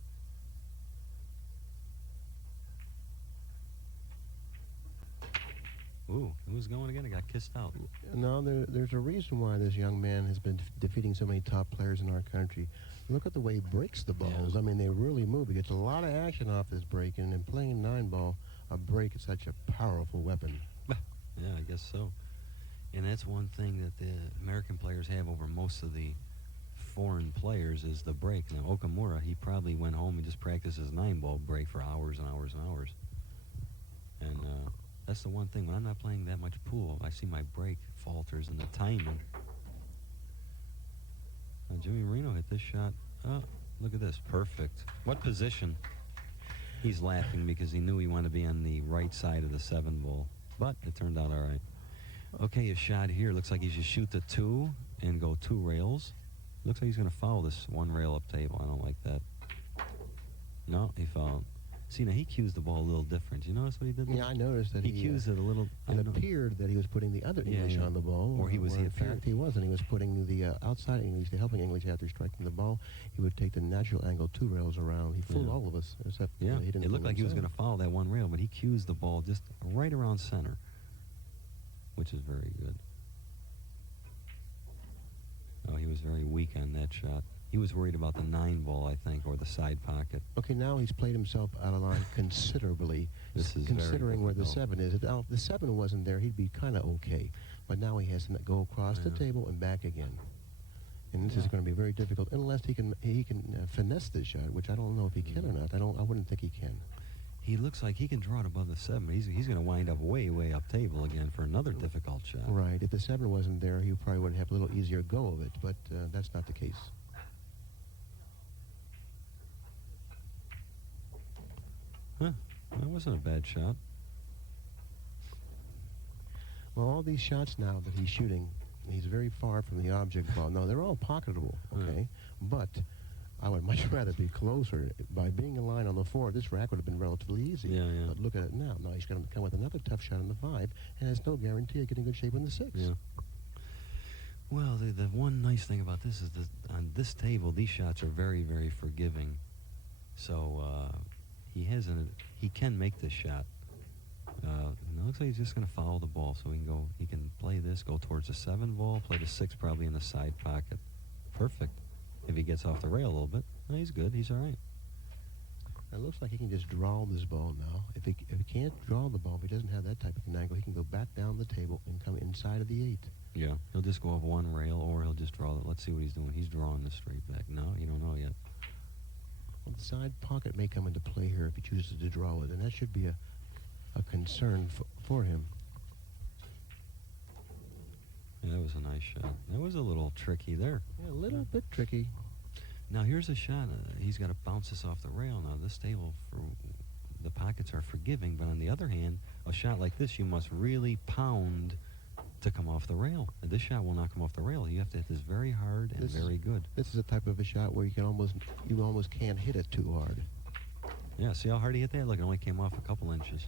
Ooh, who's going again? I got kissed out. No, there's a reason why this young man has been defeating so many top players in our country. Look at the way he breaks the balls. Yeah. I mean, they really move. He gets a lot of action off this break, and playing 9-ball, a break is such a powerful weapon. Yeah, I guess so. And that's one thing that the American players have over most of the foreign players is the break. Now, Okumura, he probably went home and just practiced his 9-ball break for hours and hours and hours. And that's the one thing. When I'm not playing that much pool, I see my break falters and the timing. Jimmy Marino hit this shot. Oh, look at this. Perfect. What position? He's laughing because he knew he wanted to be on the right side of the 7 ball. But it turned out all right. Okay, his shot here looks like he should shoot the 2 and go 2 rails. Looks like he's going to foul this 1 rail up table. I don't like that. No, he fouled. See, now he cues the ball a little different. You notice what he did there? Yeah, I noticed that He cues it a little. It appeared that he was putting the other English on the ball. Or he was. where He in appeared. fact, he wasn't. He was putting the outside English, the helping English after striking the ball. He would take the natural angle 2 rails around. He fooled all of us, except Yeah, he didn't it looked fool like he was going himself. to foul that 1 rail, but he cues the ball just right around center, which is very good. Oh, he was very weak on that shot. He was worried about the 9 ball, I think, or the side pocket. Okay, now he's played himself out of line considerably. This is considering very where the difficult. 7 is. If the 7 wasn't there, he'd be kind of okay. But now he has to go across the Yeah. table and back again. And this is going to be very difficult unless he can finesse this shot, which I don't know if he can or not. I wouldn't think he can. He looks like he can draw it above the 7. He's going to wind up way, way up table again for another difficult shot. Right. If the 7 wasn't there, he probably would have a little easier go of it. But that's not the case. Huh? That wasn't a bad shot. Well, all these shots now that he's shooting, he's very far from the object ball. No, they're all pocketable, okay? But I would much rather be closer. By being in line on the 4, this rack would have been relatively easy. Yeah, yeah. But look at it now. Now he's going to come with another tough shot on the 5 and has no guarantee of getting good shape on the 6. Yeah. Well, the one nice thing about this is that on this table, these shots are very, very forgiving. So he can make this shot. It looks like he's just going to follow the ball, so he can play this, go towards the 7 ball, play the 6 probably in the side pocket. Perfect. If he gets off the rail a little bit, well, he's good. He's all right. It looks like he can just draw this ball now. If he can't draw the ball, if he doesn't have that type of an angle, he can go back down the table and come inside of the 8. Yeah. He'll just go off 1 rail, or he'll just draw it. Let's see what he's doing. He's drawing the straight back. No, you don't know yet. Well, the side pocket may come into play here if he chooses to draw it, and that should be a concern for him. Yeah, that was a nice shot. That was a little tricky there. Yeah, a little bit tricky. Now here's a shot. He's got to bounce this off the rail. Now this table, the pockets are forgiving, but on the other hand, a shot like this, you must really pound to come off the rail. And this shot will not come off the rail. You have to hit this very hard and very good. This is a type of a shot where you almost can't hit it too hard. Yeah, see how hard he hit that? Look, it only came off a couple inches.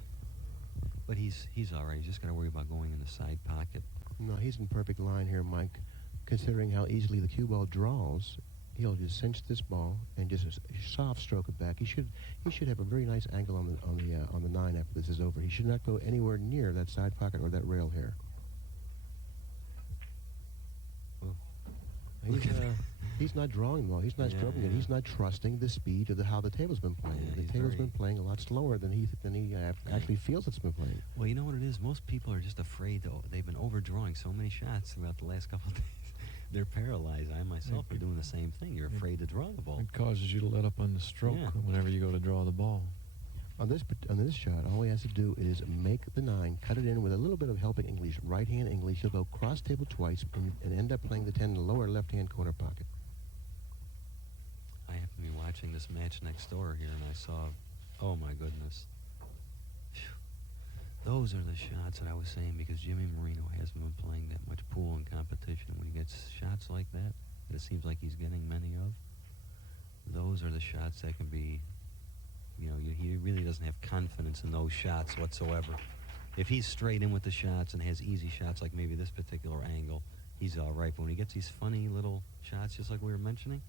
But he's all right. He's just got to worry about going in the side pocket. No, he's in perfect line here, Mike. Considering how easily the cue ball draws, he'll just cinch this ball and just soft stroke it back. He should have a very nice angle on the 9 after this is over. He should not go anywhere near that side pocket or that rail here. He's not drawing the ball. He's not stroking it. He's not trusting the speed of how the table's been playing. Yeah, the table's been playing a lot slower than he actually feels it's been playing. Well, you know what it is? Most people are just afraid. They've been overdrawing so many shots throughout the last couple of days. They're paralyzed. I myself are doing the same thing. You're afraid to draw the ball. It causes you to let up on the stroke Yeah. whenever you go to draw the ball. On this shot, all he has to do is make the 9, cut it in with a little bit of helping English, right-hand English. He'll go cross table twice and end up playing the 10 in the lower left-hand corner pocket. I happen to be watching this match next door here, and I saw, oh my goodness. Phew. Those are the shots that I was saying, because Jimmy Marino hasn't been playing that much pool in competition. When he gets shots like that it seems like he's getting many of, those are the shots that can be, he really doesn't have confidence in those shots whatsoever. If he's straight in with the shots and has easy shots like maybe this particular angle, he's all right. But when he gets these funny little shots, just like we were mentioning,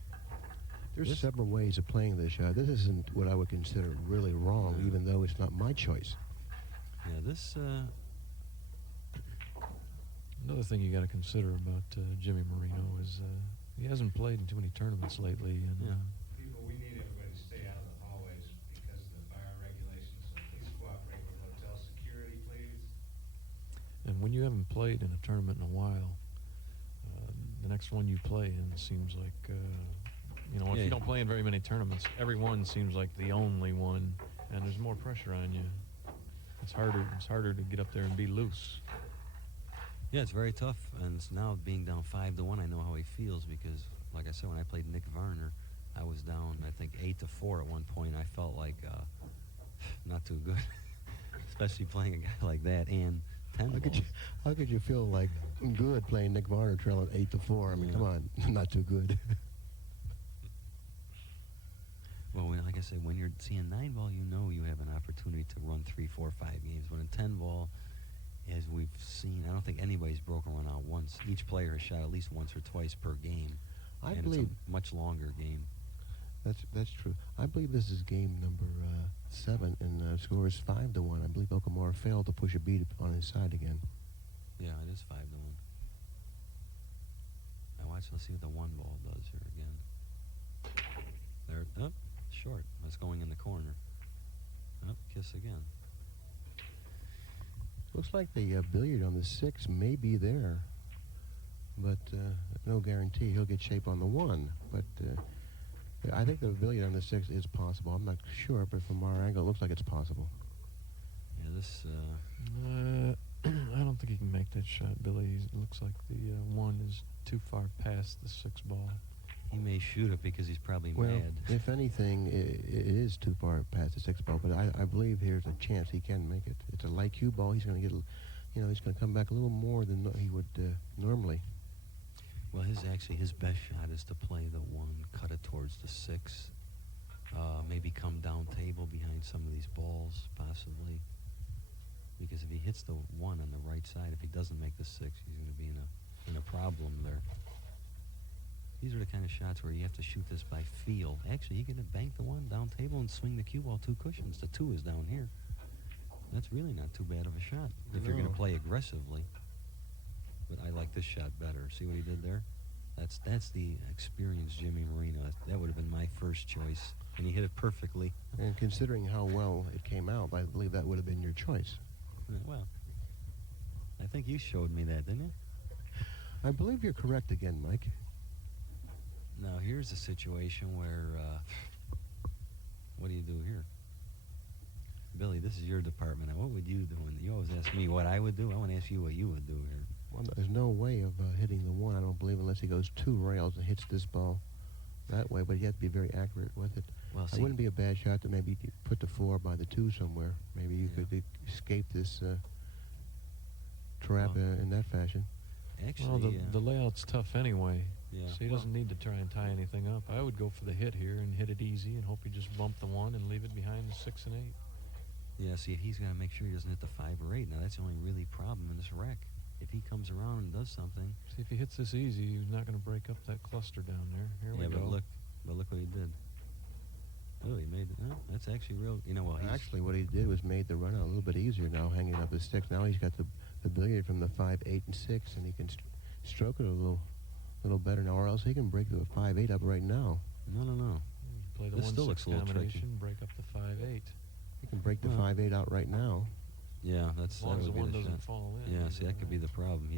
There's several ways of playing this shot. This isn't what I would consider really wrong, even though it's not my choice. yeah, this, Another thing you got to consider about Jimmy Marino is he hasn't played in too many tournaments lately, and Yeah. People, we need everybody to stay out of the hallways because of the fire regulations, so please cooperate with hotel security, please. and when you haven't played in a tournament in a while, the next one you play in seems like if Yeah. you don't play in very many tournaments, every one seems like the only one, and there's more pressure on you. It's harder to get up there and be loose. Yeah, it's very tough, and it's now being down 5-1, I know how he feels, because, like I said, when I played Nick Varner, I was down, I think, 8-4 at one point. I felt like not too good, especially playing a guy like that and 10 balls. How could you feel like good playing Nick Varner trailing 8-4? I mean, Yeah. come on, not too good. Well, like I said, when you're seeing 9-ball, you have an opportunity to run 3, 4, 5 games. But in 10-ball, as we've seen, I don't think anybody's broken one out once. Each player has shot at least once or twice per game. I and believe it's a much longer game. that's true. I believe this is game number 7, and the score is 5-1. I believe Okumura failed to push a beat on his side again. Yeah, it is 5-1. Now let's see what the 1-ball does here again. There, short. That's going in the corner. Kiss again. Looks like the billiard on the 6 may be there, but no guarantee. He'll get shape on the 1, but I think the billiard on the 6 is possible. I'm not sure, but from our angle, it looks like it's possible. Yeah, this, I don't think he can make that shot, Billy. It looks like the 1 is too far past the 6 ball. he may shoot it because he's probably Well, mad. if anything, it is too far past the 6 ball, but I believe here's a chance he can make it. It's a light cue ball. He's going to get, he's going to come back a little more than he would normally. Well, his best shot is to play the 1, cut it towards the 6, maybe come down table behind some of these balls, possibly. Because if he hits the 1 on the right side, if he doesn't make the 6, he's going to be in a problem there. These are the kind of shots where you have to shoot this by feel. Actually, you can bank the 1 down table and swing the cue ball 2 cushions. The 2 is down here. That's really not too bad of a shot if you're going to No. play aggressively. But I like this shot better. See what he did there? That's the experienced Jimmy Marino. That would have been my first choice, and he hit it perfectly. And considering how well it came out, I believe that would have been your choice. Well, I think you showed me that, didn't you? I believe you're correct again, Mike. Now, here's a situation where, what do you do here? Billy, this is your department. Now, what would you do? And you always ask me what I would do. I want to ask you what you would do here. Well, there's no way of hitting the 1, I don't believe, unless he goes 2 rails and hits this ball that way, but you have to be very accurate with it. Well, It see, wouldn't be a bad shot to maybe put the 4 by the 2 somewhere. Maybe you Yeah. could escape this trap Well, in that fashion. actually, Well, the layout's tough anyway, yeah. so he doesn't need to try and tie anything up. I would go for the hit here and hit it easy and hope you just bump the 1 and leave it behind the 6 and 8. Yeah, see, he's got to make sure he doesn't hit the 5 or 8. Now, that's the only really problem in this wreck. If he comes around and does something, See, if he hits this easy, he's not going to break up that cluster down there. Here yeah, we go. but look what he did. Oh, he made it. Oh, that's actually real. Well, he's, Actually, what he did was made the run out a little bit easier now, hanging up his 6. Now he's got the billiard from the 5, 8, and 6, and he can stroke it a little better now, or else he can break the 5, 8 up right now. No. Play the This 1 still 6 looks a little tricky. combination, break up the 5 8. He can break the Well, 5, 8 out right now. Yeah, As long as the would be 1 the doesn't shot. fall in. Yeah, he's see, that all could be right. the problem.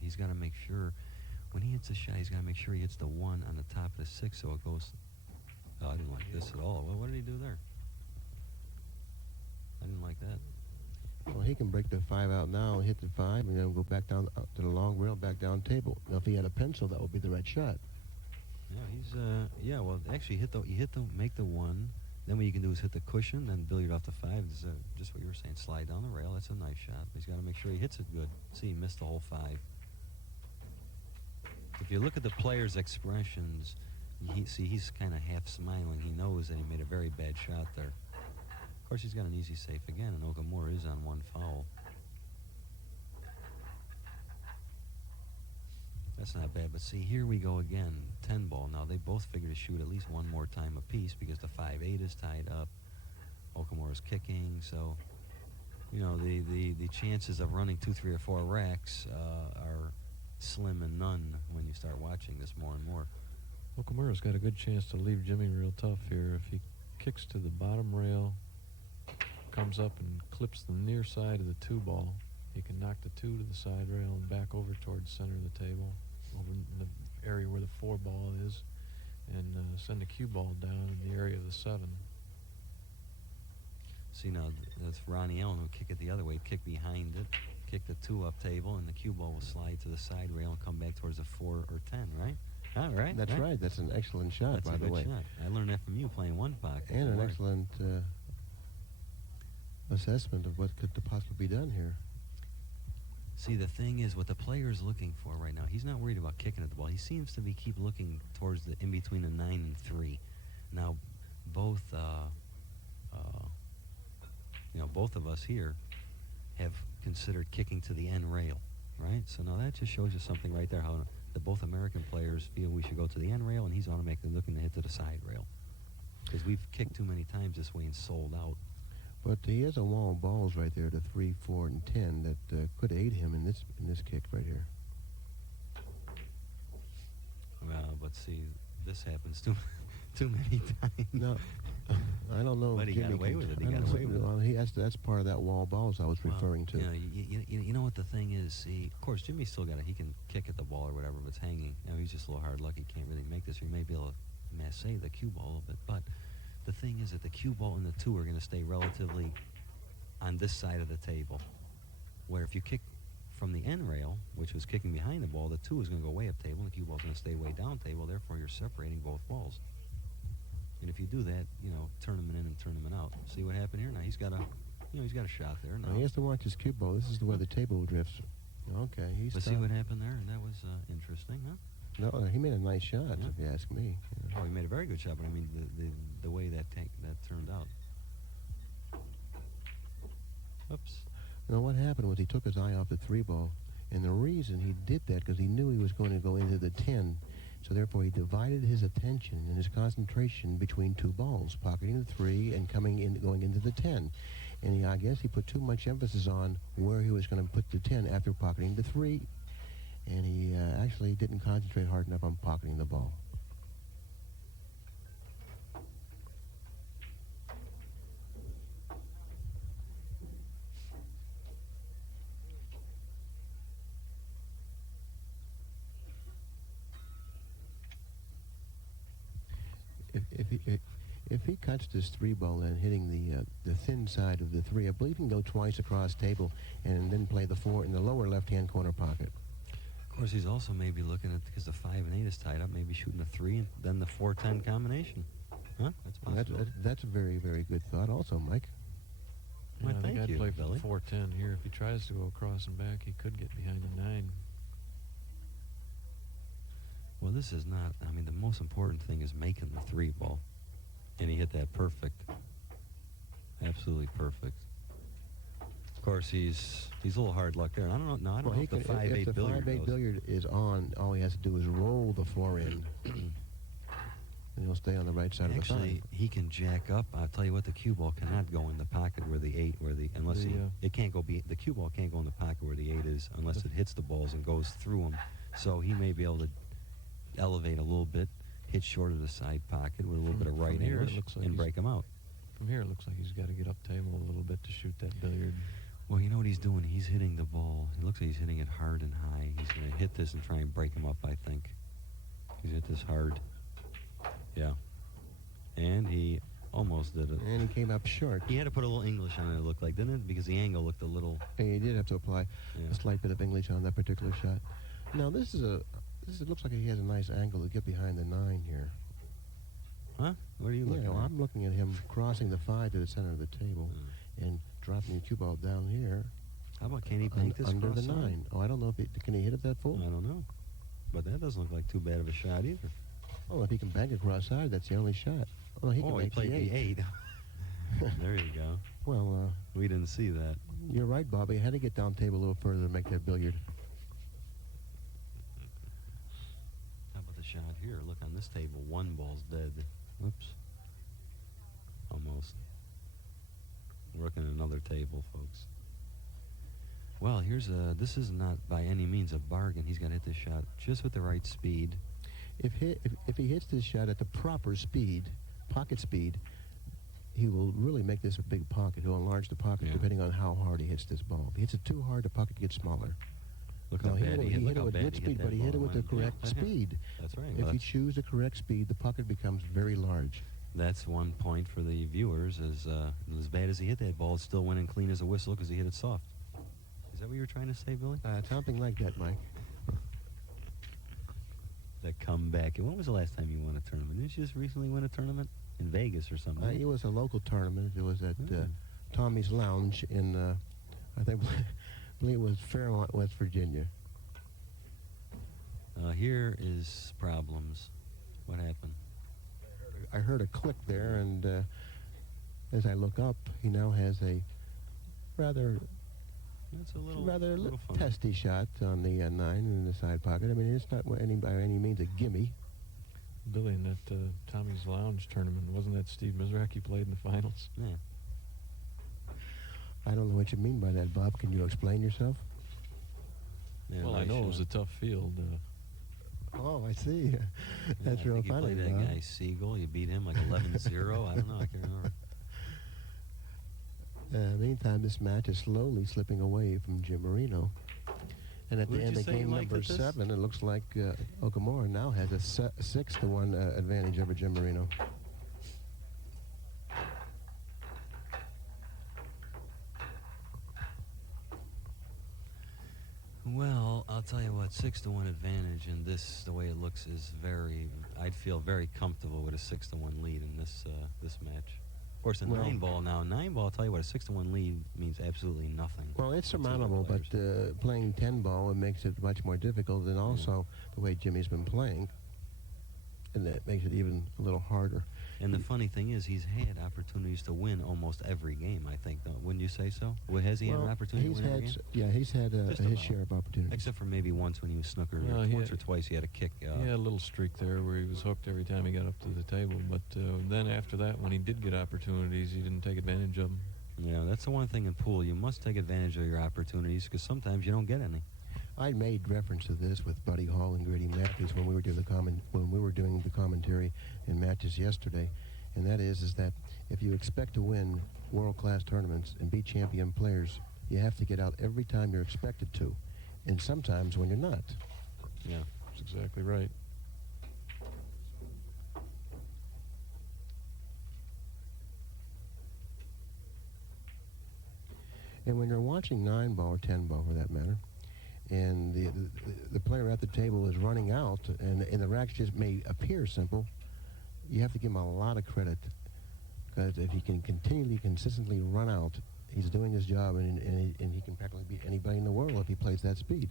He's got to make sure when he hits a shot, he's got to make sure he hits the 1 on the top of the 6 so it goes. Oh, I didn't like this at all. Well, what did he do there? I didn't like that. Well, he can break the 5 out now and hit the 5 and then go back down to the long rail, back down table. Now, if he had a pencil, that would be the right shot. Yeah, he's well, actually make the 1. Then what you can do is hit the cushion, then billiard off the 5. This is just what you were saying. Slide down the rail. That's a nice shot. He's got to make sure he hits it good. See, he missed the whole 5. If you look at the player's expressions, he's kind of half smiling. He knows that he made a very bad shot there. Of course, he's got an easy safe again, and Okumura is on 1 foul. That's not bad, but see, here we go again, 10 ball. Now, they both figure to shoot at least one more time apiece because the 5-8 is tied up. Okumura's kicking, so, you know, the chances of running 2, 3, or 4 racks are slim and none when you start watching this more and more. Okumura's got a good chance to leave Jimmy real tough here. If he kicks to the bottom rail, comes up and clips the near side of the 2 ball, he can knock the 2 to the side rail and back over towards the center of the table, over in the area where the 4 ball is, and send the cue ball down in the area of the 7. See, now, that's Ronnie Allen who kick it the other way, kick behind it, kick the 2 up table, and the cue ball will slide to the side rail and come back towards the 4 or 10, right? All right. That's right. That's an excellent shot, That's by a the good way. shot. I learned that from you playing 1 pocket. And an excellent assessment of what could possibly be done here. See, the thing is, what the player is looking for right now, he's not worried about kicking at the ball. He seems to be keep looking towards the in between the 9 and 3. Now, both both of us here have considered kicking to the end rail, right? So now that just shows you something right there, how the both American players feel we should go to the end rail, and he's automatically looking to hit to the side rail. Because we've kicked too many times this way and sold out. But he has a wall of balls right there, the 3, 4, and 10, that could aid him in this kick right here. Well, but see, this happens too many times. No, I don't know. But he got Jimmy away can- with it. I He got don't away know. with it. Well, that's part of that wall of balls I was referring to. You know what the thing is. See, of course, Jimmy's still got it. He can kick at the ball or whatever, but it's hanging. Now he's just a little hard luck. He can't really make this. Or he may be able to masse the cue ball a little bit. But the thing is that the cue ball and the 2 are going to stay relatively on this side of the table. Where if you kick from the end rail, which was kicking behind the ball, the 2 is going to go way up table, and the cue ball is going to stay way down table. Therefore, you're separating both balls. And if you do that, tournament in and tournament out. See what happened here? Now he's got a shot there. Now he has to watch his cue ball. This is the way the table drifts. Okay, he's. But see what happened there? And that was interesting, huh? No, he made a nice shot, Yeah. if you ask me. Oh, he made a very good shot, but I mean the way that turned out. Oops. Now what happened was he took his eye off the 3 ball, and the reason he did that because he knew he was going to go into the 10. So therefore, he divided his attention and his concentration between 2 balls, pocketing the 3 and going into the 10. And I guess he put too much emphasis on where he was going to put the 10 after pocketing the 3, and he actually didn't concentrate hard enough on pocketing the ball. If he cuts this 3 ball and hitting the thin side of the 3, I believe he can go twice across table and then play the 4 in the lower left-hand corner pocket. Of course, he's also maybe looking at, because the 5 and 8 is tied up, maybe shooting a 3 and then the 4-10 combination. Huh? That's possible. That's a very, very good thought also, Mike. Well, I think thank I'd you, play for Billy. the 4-10 here. If he tries to go across and back, he could get behind the 9. Well, this is not, I mean, the most important thing is making the 3 ball. And he hit that perfect. Absolutely perfect. Of course, he's a little hard luck there. I don't know. No, I don't know if the 5-8 if the billiard 5-8 goes. billiard is on, all he has to do is roll the 4 in. And he'll stay on the right side of the 5. Actually, he can jack up. I'll tell you what, the cue ball cannot go in the pocket where the 8, unless it can't go, the cue ball can't go in the pocket where the 8 is unless it hits the balls and goes through them. So he may be able to elevate a little bit, hit short of the side pocket with a little bit of right here, it English looks like and he's- break him out. From here, it looks like he's got to get up table a little bit to shoot that billiard. Well, you know what he's doing? He's hitting the ball. It looks like he's hitting it hard and high. He's going to hit this and try and break him up, I think. He's hit this hard. Yeah. And he almost did it. And he came up short. He had to put a little English on it, it looked like, didn't it? Because the angle looked a little... And he did have to apply Yeah. a slight bit of English on that particular shot. Now, it looks like he has a nice angle to get behind the 9 here. Huh? What are you looking Yeah, well, at? I'm looking at him crossing the 5 to the center of the table and dropping the cue ball down here How about, can he bank this under the cross-side? 9. Oh, I don't know if can he hit it that full? I don't know. But that doesn't look like too bad of a shot either. Oh, if he can bank it cross-side, that's the only shot. Oh, he can He make played the 8. the 8. There you go. Well, We didn't see that. you're right, Bobby. I had to get down table a little further to make that billiard. How about the shot here? Look on this table. 1 ball's dead. Whoops. Almost. We're looking at another table, folks. Well, this is not by any means a bargain. He's got to hit this shot just with the right speed. If he hits this shot at the proper speed, pocket speed, he will really make this a big pocket. He'll enlarge the pocket Yeah. depending on how hard he hits this ball. If he hits it too hard, the pocket gets smaller. Look Now, how bad he hit. hit Look it how with bad good he hit speed, that but he hit it ball. with the Went- correct yeah. speed. That's right. If Well, you choose the correct speed, the pocket becomes very large. that's one point for the viewers. As bad as he hit that ball, it's still went in clean as a whistle because he hit it soft. Is that what you were trying to say, Billy? Something like that, Mike. That comeback. When was the last time you won a tournament? Didn't you just recently win a tournament in Vegas or something? It was a local tournament. It was at Hmm. Tommy's Lounge in, I think, believe it was Fairmont, West Virginia. Here is problems. What happened? I heard a click there, and as I look up, he now has a rather That's a little funny. testy shot on the 9 in the side pocket. I mean, it's not by any means a gimme. Billy, in that Tommy's Lounge tournament, wasn't that Steve Mizraki played in the finals? Yeah. I don't know what you mean by that, Bob. Can you explain yourself? Yeah, Well, I nice know it was shot. a tough field. Oh, I see. That's I real think funny, you played Bob. that guy Sigel. You beat him like 11-0. I don't know. I can't remember. Meantime, this match is slowly slipping away from Jim Marino. And at Who the did end you of say you game liked number at this? 7, it looks like Okumura now has a 6-1 advantage over Jim Marino. Well, I'll tell you what, 6-1 advantage in this, the way it looks, is I'd feel very comfortable with a 6-1 lead in this match. Of course, a Well- 9-ball now. 9-ball, I'll tell you what, a 6-1 lead means absolutely nothing. Well, it's to two surmountable, but players. playing 10-ball, it makes it much more difficult, and also the way Jimmy's been playing, and that makes it even a little harder. And the funny thing is, he's had opportunities to win almost every game, I think. Wouldn't you say so? Well, has he had an opportunity to he's win every had, game? yeah, he's had Just his about. share of opportunities. Except for maybe once when he was snooker. Well, he once had- or twice he had a kick. He had a little streak there where he was hooked every time he got up to the table. But then after that, when he did get opportunities, he didn't take advantage of them. Yeah, that's the one thing in pool. You must take advantage of your opportunities because sometimes you don't get any. I made reference to this with Buddy Hall and Grady Matthews when we were doing the commentary in matches yesterday, and that is that if you expect to win world-class tournaments and be champion players, you have to get out every time you're expected to, and sometimes when you're not. Yeah. That's exactly right. And when you're watching 9-ball or 10-ball for that matter, and the player at the table is running out, and the racks just may appear simple, you have to give him a lot of credit, because if he can consistently run out, he's doing his job, and he can practically beat anybody in the world if he plays that speed.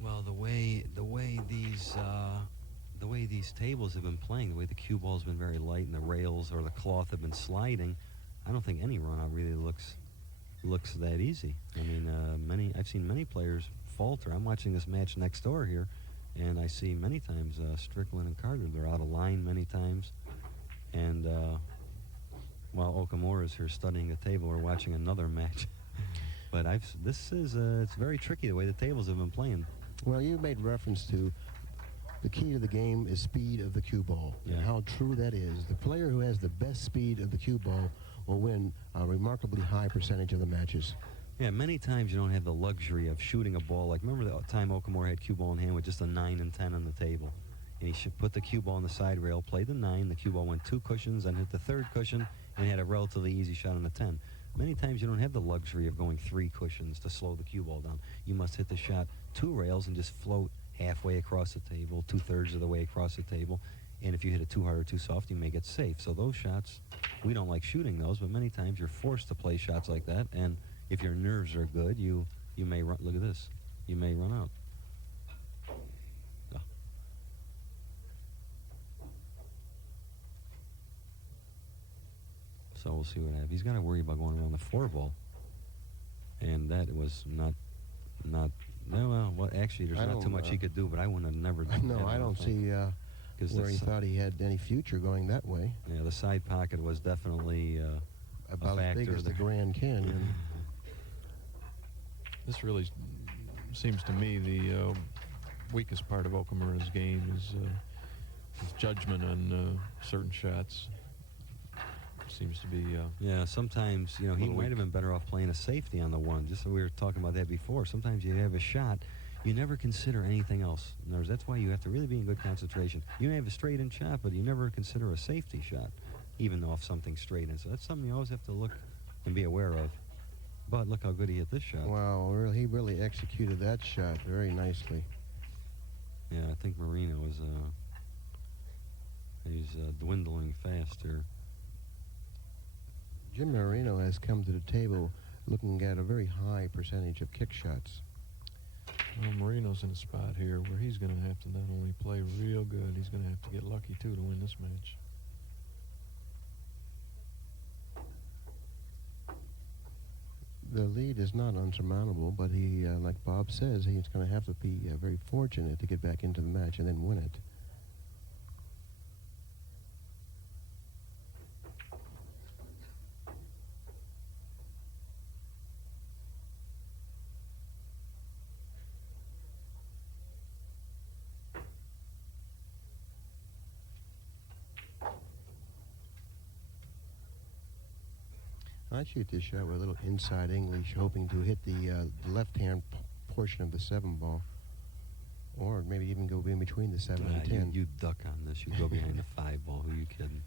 Well, the way these tables have been playing, the way the cue ball's been very light and the rails or the cloth have been sliding, I don't think any run out really looks that easy. I mean, I've seen many players falter. I'm watching this match next door here, and I see many times Strickland and Carter, they're out of line many times. And while Okumura is here studying the table, we're watching another match. But it's very tricky the way the tables have been playing. Well, you made reference to the key to the game is speed of the cue ball, Yeah. and how true that is. The player who has the best speed of the cue ball will win a remarkably high percentage of the matches. Yeah, many times you don't have the luxury of shooting a ball. Like, remember the time Okumura had cue ball in hand with just a 9 and 10 on the table? And he should put the cue ball on the side rail, play the 9, the cue ball went 2 cushions, and hit the 3rd cushion, and had a relatively easy shot on the 10. Many times you don't have the luxury of going 3 cushions to slow the cue ball down. You must hit the shot 2 rails and just float halfway across the table, 2/3 of the way across the table. And if you hit it too hard or too soft, you may get safe. So those shots, we don't like shooting those, but many times you're forced to play shots like that. And if your nerves are good, you may run. Look at this. You may run out. Oh. So we'll see what happens. He's got to worry about going around the 4 ball. And that was not. Well, actually, there's not too much he could do, but I wouldn't have never done that. No, I don't see where he thought he had any future going that way. Yeah, the side pocket was definitely about as big as the Grand Canyon. This really seems to me the weakest part of Okumura's game is his judgment on certain shots. Seems to be yeah, sometimes he might have been better off playing a safety on the 1. Just so we were talking about that before. Sometimes you have a shot, you never consider anything else. In other words, that's why you have to really be in good concentration. You may have a straight-in shot, but you never consider a safety shot, even though if something's straight in. So that's something you always have to look and be aware of. But look how good he hit this shot. Wow, he really executed that shot very nicely. Yeah, I think Marino is he's dwindling fast here. Jimmy Marino has come to the table looking at a very high percentage of kick shots. Well, Marino's in a spot here where he's going to have to not only play real good, he's going to have to get lucky, too, to win this match. The lead is not unsurmountable, but he, like Bob says, he's going to have to be very fortunate to get back into the match and then win it. I shoot this shot with a little inside English, hoping to hit the left-hand portion of the 7 ball, or maybe even go in between the 7 and 10. You duck on this. You go behind the 5 ball. Who are you kidding?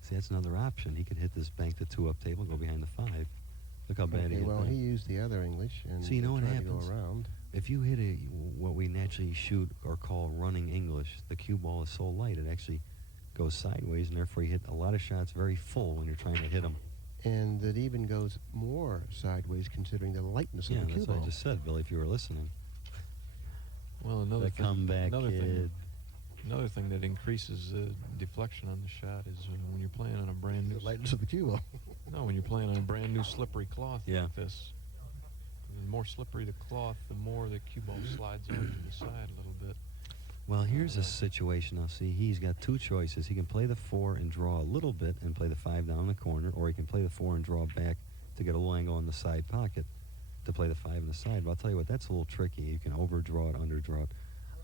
See, that's another option. He could hit this bank the 2-up table, go behind the 5. Look how bad he hit well, that. he used the other English and so you know what tried happens? to go around. If you hit what we naturally shoot or call running English, the cue ball is so light it actually goes sideways, and therefore you hit a lot of shots very full when you're trying to hit them. And it even goes more sideways considering the lightness of the cue that's ball. what I just said, Billy, if you were listening. Well, another comeback kid. Another thing that increases deflection on the shot is when you're playing on a brand new... The lightness of the cue ball. No, when you're playing on a brand new slippery cloth Yeah. like this. The more slippery the cloth, the more the cue ball slides out to the side a little bit. Well, here's a situation. Now, see, he's got 2 choices. He can play the 4 and draw a little bit and play the 5 down the corner, or he can play the 4 and draw back to get a little angle in the side pocket to play the 5 in the side. But I'll tell you what, that's a little tricky. You can overdraw it, underdraw it.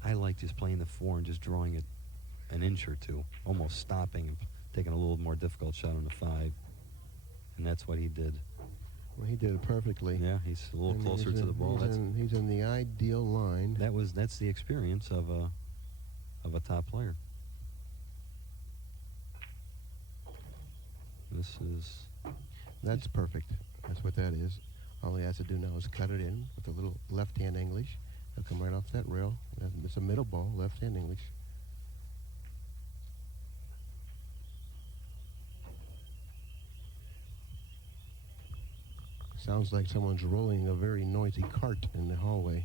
I like just playing the 4 and just drawing it an inch or 2, almost stopping and taking a little more difficult shot on the 5. And that's what he did. Well, he did it perfectly. Yeah, he's a little closer to the ball. He's in the ideal line. That's the experience of a top player. That's perfect. That's what that is. All he has to do now is cut it in with a little left-hand English. He'll come right off that rail. It's a middle ball, left-hand English. Sounds like someone's rolling a very noisy cart in the hallway.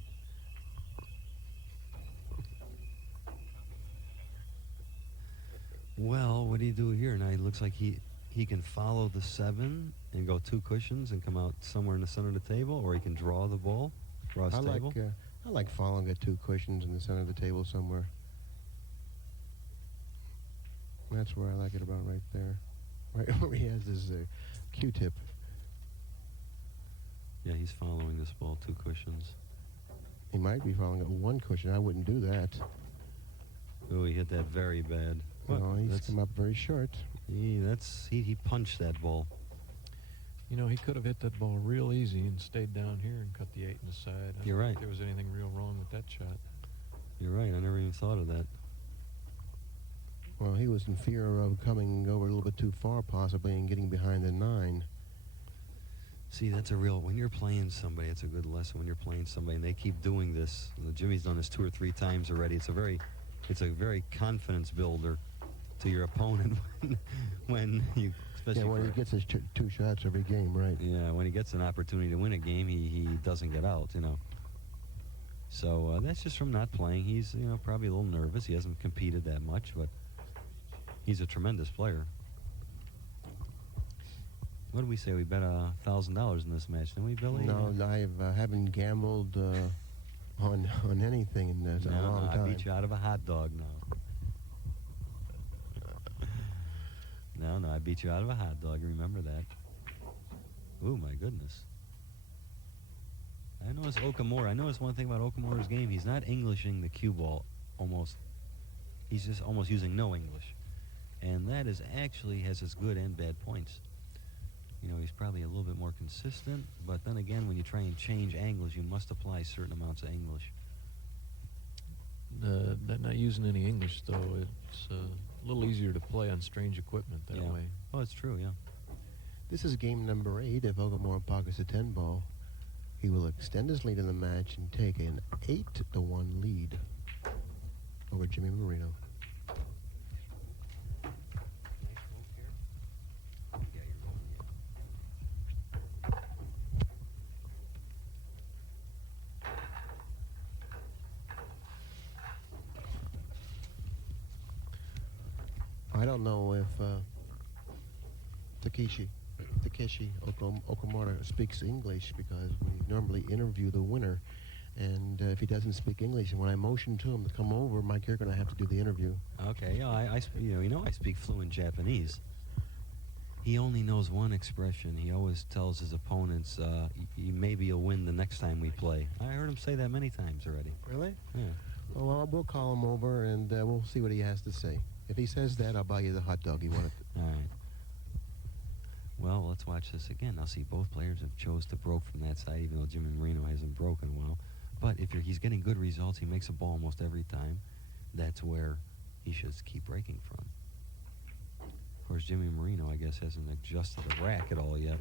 Well, what do you do here? Now it looks like he can follow the 7 and go 2 cushions and come out somewhere in the center of the table, or he can draw the ball across the table. I like following at 2 cushions in the center of the table somewhere. That's where I like it about right there. Right where he has his Q-tip. Yeah, he's following this ball 2 cushions. He might be following at 1 cushion. I wouldn't do that. Oh, he hit that very bad. No, he's come up very short. He punched that ball. You know, he could have hit that ball real easy and stayed down here and cut the 8 in the side. I You're don't right. think there was anything real wrong with that shot. You're right. I never even thought of that. Well, he was in fear of coming over a little bit too far, possibly, and getting behind the 9. See, that's a real, when you're playing somebody, it's a good lesson. When you're playing somebody and they keep doing this, Jimmy's done this 2 or 3 times already. It's a very confidence builder to your opponent when you, especially Yeah, when he gets his 2 shots every game, right? yeah, when he gets an opportunity to win a game, he doesn't get out, you know. So that's just from not playing. He's, you know, probably a little nervous. He hasn't competed that much, but he's a tremendous player. What did we say? We bet $1,000 in this match, didn't we, Billy? No, I haven't gambled on anything in a long time. I beat you out of a hot dog now. No, I beat you out of a hot dog. Remember that. Ooh, my goodness. I noticed Okumura. I noticed one thing about Okumura's game. He's not Englishing the cue ball almost. He's just almost using no English. And that is actually has its good and bad points. You know, he's probably a little bit more consistent, but then again, when you try and change angles, you must apply certain amounts of English. That not using any English, though, it's a little easier to play on strange equipment that way. Oh, it's true, yeah. This is game number 8. If Okumura pockets a 10 ball, he will extend his lead in the match and take an 8-1 lead over Jimmy Marino. I don't know if Takeshi Okumura speaks English, because we normally interview the winner, and if he doesn't speak English, and when I motion to him to come over, Mike, you're going to have to do the interview. Okay, yeah, I speak fluent Japanese. He only knows one expression. He always tells his opponents, maybe you'll win the next time we play. I heard him say that many times already. Really? Yeah. Well, we'll call him over, and we'll see what he has to say. If he says that, I'll buy you the hot dog you wanted. All right. Well, let's watch this again. Now, see, both players have chose to broke from that side, even though Jimmy Marino hasn't broken well. But if he's getting good results, he makes a ball almost every time. That's where he should keep breaking from. Of course, Jimmy Marino, I guess, hasn't adjusted the rack at all yet.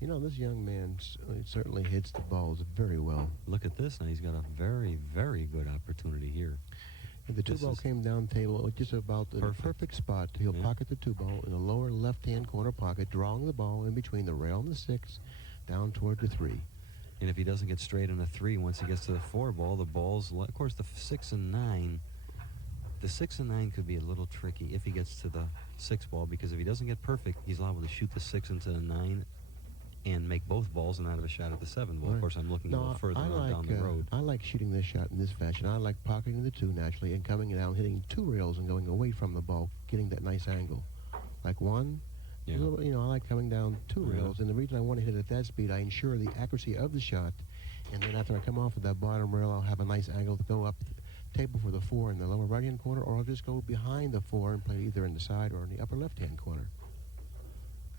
You know, this young man certainly hits the balls very well. Look at this. Now, he's got a very, very good opportunity here. And the 2-ball came down table just about the perfect spot. He'll pocket the 2-ball in the lower left-hand corner pocket, drawing the ball in between the rail and the 6, down toward the 3. And if he doesn't get straight on the 3, once he gets to the 4-ball, the ball's, of course, the 6 and 9. The 6 and 9 could be a little tricky if he gets to the 6-ball, because if he doesn't get perfect, he's liable to shoot the 6 into the 9 and make both balls and not have a shot at the 7-ball. Right. Of course, I'm looking a little further on down the road. I like shooting this shot in this fashion. I like pocketing the 2 naturally and coming down, hitting 2 rails and going away from the ball, getting that nice angle. Like 1, Yeah. you know, I like coming down 2 rails, and the reason I want to hit it at that speed, I ensure the accuracy of the shot, and then after I come off of that bottom rail, I'll have a nice angle to go up the table for the 4 in the lower right-hand corner, or I'll just go behind the 4 and play either in the side or in the upper left-hand corner.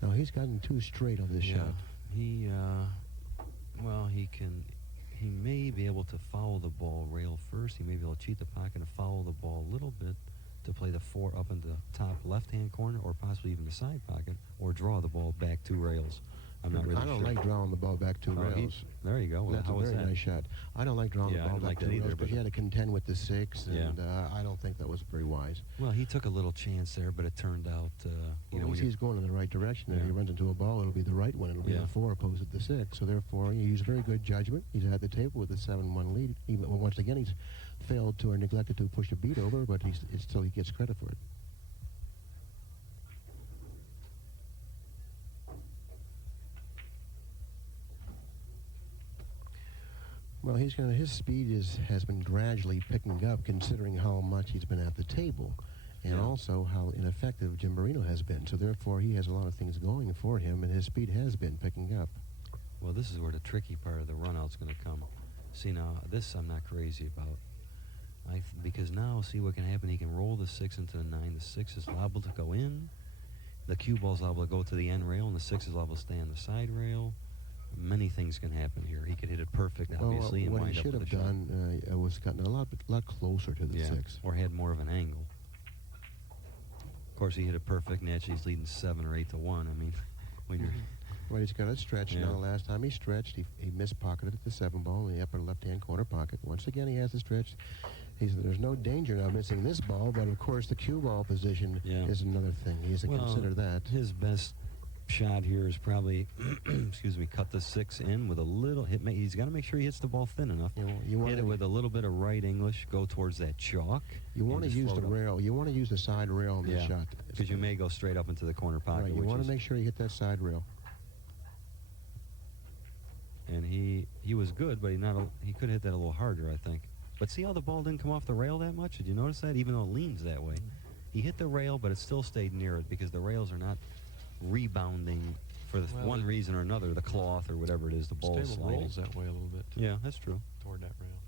Now, he's gotten 2 straight on this shot. He may be able to foul the ball rail first. He may be able to cheat the pocket and foul the ball a little bit to play the 4 up in the top left-hand corner, or possibly even the side pocket, or draw the ball back 2 rails. I'm not really sure. I don't like drawing the ball back 2 rails. There you go. Well, That's a very nice shot. I don't like drawing the ball back 2 rails, because he had to contend with the 6, and I don't think that was very wise. Well, he took a little chance there, but it turned out, he's going in the right direction. If he runs into a ball, it'll be the right one. It'll be the 4 opposed to the 6. So therefore, he used very good judgment. He's at the table with a 7-1 lead. Even once again, he's failed to or neglected to push a beat over, but still he gets credit for it. Well, his speed has been gradually picking up, considering how much he's been at the table, and also how ineffective Jim Marino has been. So therefore, he has a lot of things going for him, and his speed has been picking up. Well, this is where the tricky part of the run-out's going to come. See, now, this I'm not crazy about. Because now, see what can happen. He can roll the 6 into the 9. The 6 is liable to go in, The cue ball's liable to go to the end rail, and the 6 is liable to stay on the side rail. Many things can happen here. He could hit it perfect, obviously, and what wind he up should with have a shot. done was gotten a lot closer to the 6. Or had more of an angle. Of course, he hit it perfect. Naturally, he's leading 7 or 8 to 1. I mean, when you're... Well, he's got to stretch. Yeah. Now, the last time he stretched, he mispocketed at the 7 ball in the upper left-hand corner pocket. Once again, he has to stretch. There's no danger now missing this ball, but of course the cue ball position is another thing. He has to consider that. His best shot here is probably, excuse me, cut the 6 in with a little hit. He's got to make sure he hits the ball thin enough. You want hit it with a little bit of right English. Go towards that chalk. You want to use the rail. You want to use the side rail on the shot, because you may go straight up into the corner pocket. Right. You want to make sure you hit that side rail. And he was good, but he could hit that a little harder, I think. But see how the ball didn't come off the rail that much? Did you notice that? Even though it leans that way. He hit the rail, but it still stayed near it because the rails are not rebounding for one reason or another, the cloth or whatever it is, the ball is sliding. rolls that way a little bit. Yeah, that's true. Toward that rail.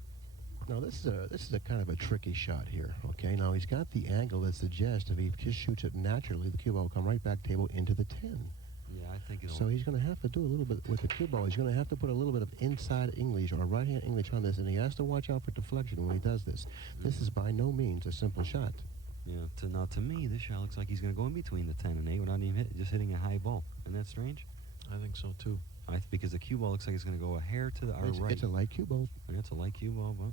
Now, this is a kind of a tricky shot here, okay? Now, he's got the angle that suggests if he just shoots it naturally, the cue ball will come right back table into the 10. Yeah, I think it'll... So he's going to have to do a little bit with the cue ball. He's going to have to put a little bit of inside English or right-hand English on this, and he has to watch out for deflection when he does this. This is by no means a simple shot. Yeah, to me, this shot looks like he's going to go in between the 10 and 8 without even just hitting a high ball. Isn't that strange? I think so, too. Because the cue ball looks like it's going to go a hair to our right. It's a light cue ball. And it's a light cue ball, but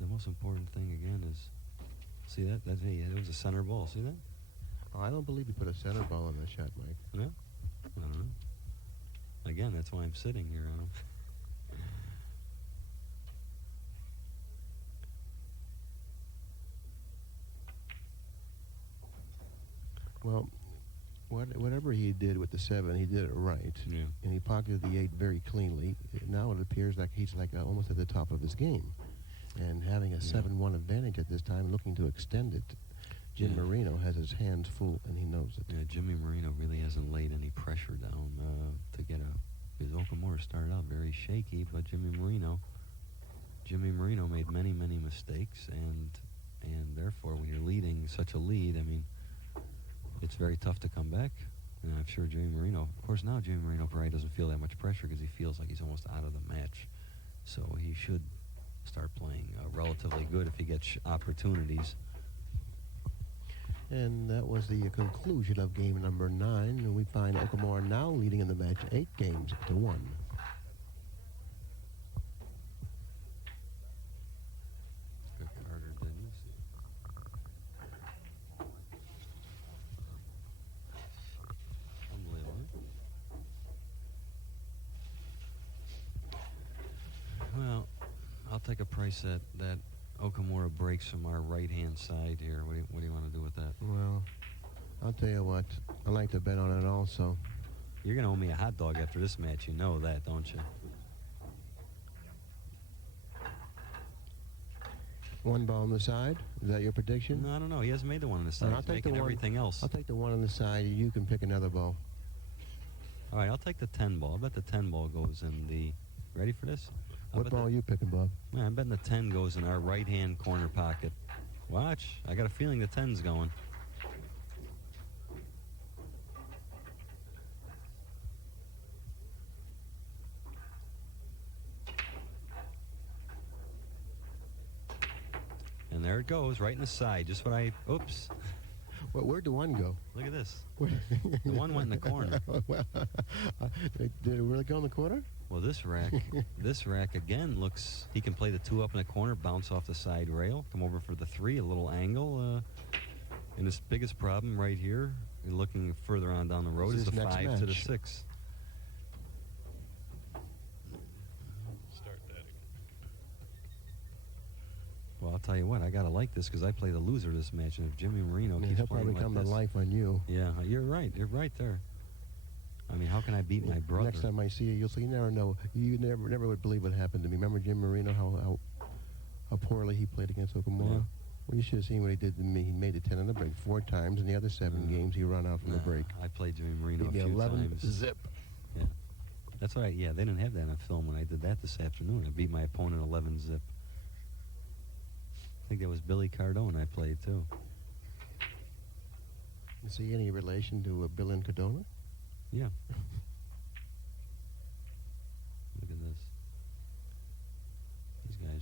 the most important thing, again, is... See that? It was a center ball. See that? Oh, I don't believe he put a center ball on that shot, Mike. No? I don't know. Again, that's why I'm sitting here on him. Well, whatever he did with the 7, he did it right. Yeah. And he pocketed the 8 very cleanly. Now it appears like he's almost at the top of his game. And having a 7-1 advantage at this time, looking to extend it, Jim Marino has his hands full, and he knows it. Yeah, Jimmy Marino really hasn't laid any pressure down to get because Okumura started out very shaky, but Jimmy Marino made many, many mistakes, and therefore when you're leading such a lead, I mean, it's very tough to come back. And I'm sure Jimmy Marino, of course now Jimmy Marino probably doesn't feel that much pressure because he feels like he's almost out of the match. So he should start playing relatively good if he gets opportunities. And that was the conclusion of game number 9. And we find Okumura now leading in the match 8 games to 1. Good Carter, didn't you see? Unbelievable. Well, I'll take a price that Okumura breaks from our right-hand side here. What do you want to do with that? Well, I'll tell you what. I like to bet on it also. You're going to owe me a hot dog after this match. You know that, don't you? One ball on the side. Is that your prediction? No, I don't know. He hasn't made the one on the side. He's making everything else. I'll take the one on the side, and you can pick another ball. All right, I'll take the 10 ball. I bet the 10 ball goes in the... Ready for this? What ball are you picking, Bob? Man, I'm betting the 10 goes in our right-hand corner pocket. Watch. I got a feeling the 10's going. And there it goes, right in the side. Just what I... Oops. Well, where'd the one go? Look at this. The one went in the corner. Well, did it really go in the corner? Well, this rack again looks, he can play the 2 up in the corner, bounce off the side rail, come over for the 3, a little angle. And his biggest problem right here, looking further on down the road, is the 5 to the 6. Start that again. Well, I'll tell you what, I got to like this because I play the loser this match. And if Jimmy Marino keeps he'll playing probably like come this, to life on you. Yeah, you're right. You're right there. I mean, how can I beat my brother? Next time I see you, you'll say, you never know. You never would believe what happened to me. Remember Jim Marino, how poorly he played against Okumura? Yeah. Well, you should have seen what he did to me. He made the 10 on the break 4 times. In the other 7 games, he ran out from the break. I played Jimmy Marino Beat a me few 11 times. zip. Yeah. That's what they didn't have that on film when I did that this afternoon. I beat my opponent 11 zip. I think that was Billy Cardona I played, too. Is he any relation to Bill Incardona? Yeah. Look at this. These guys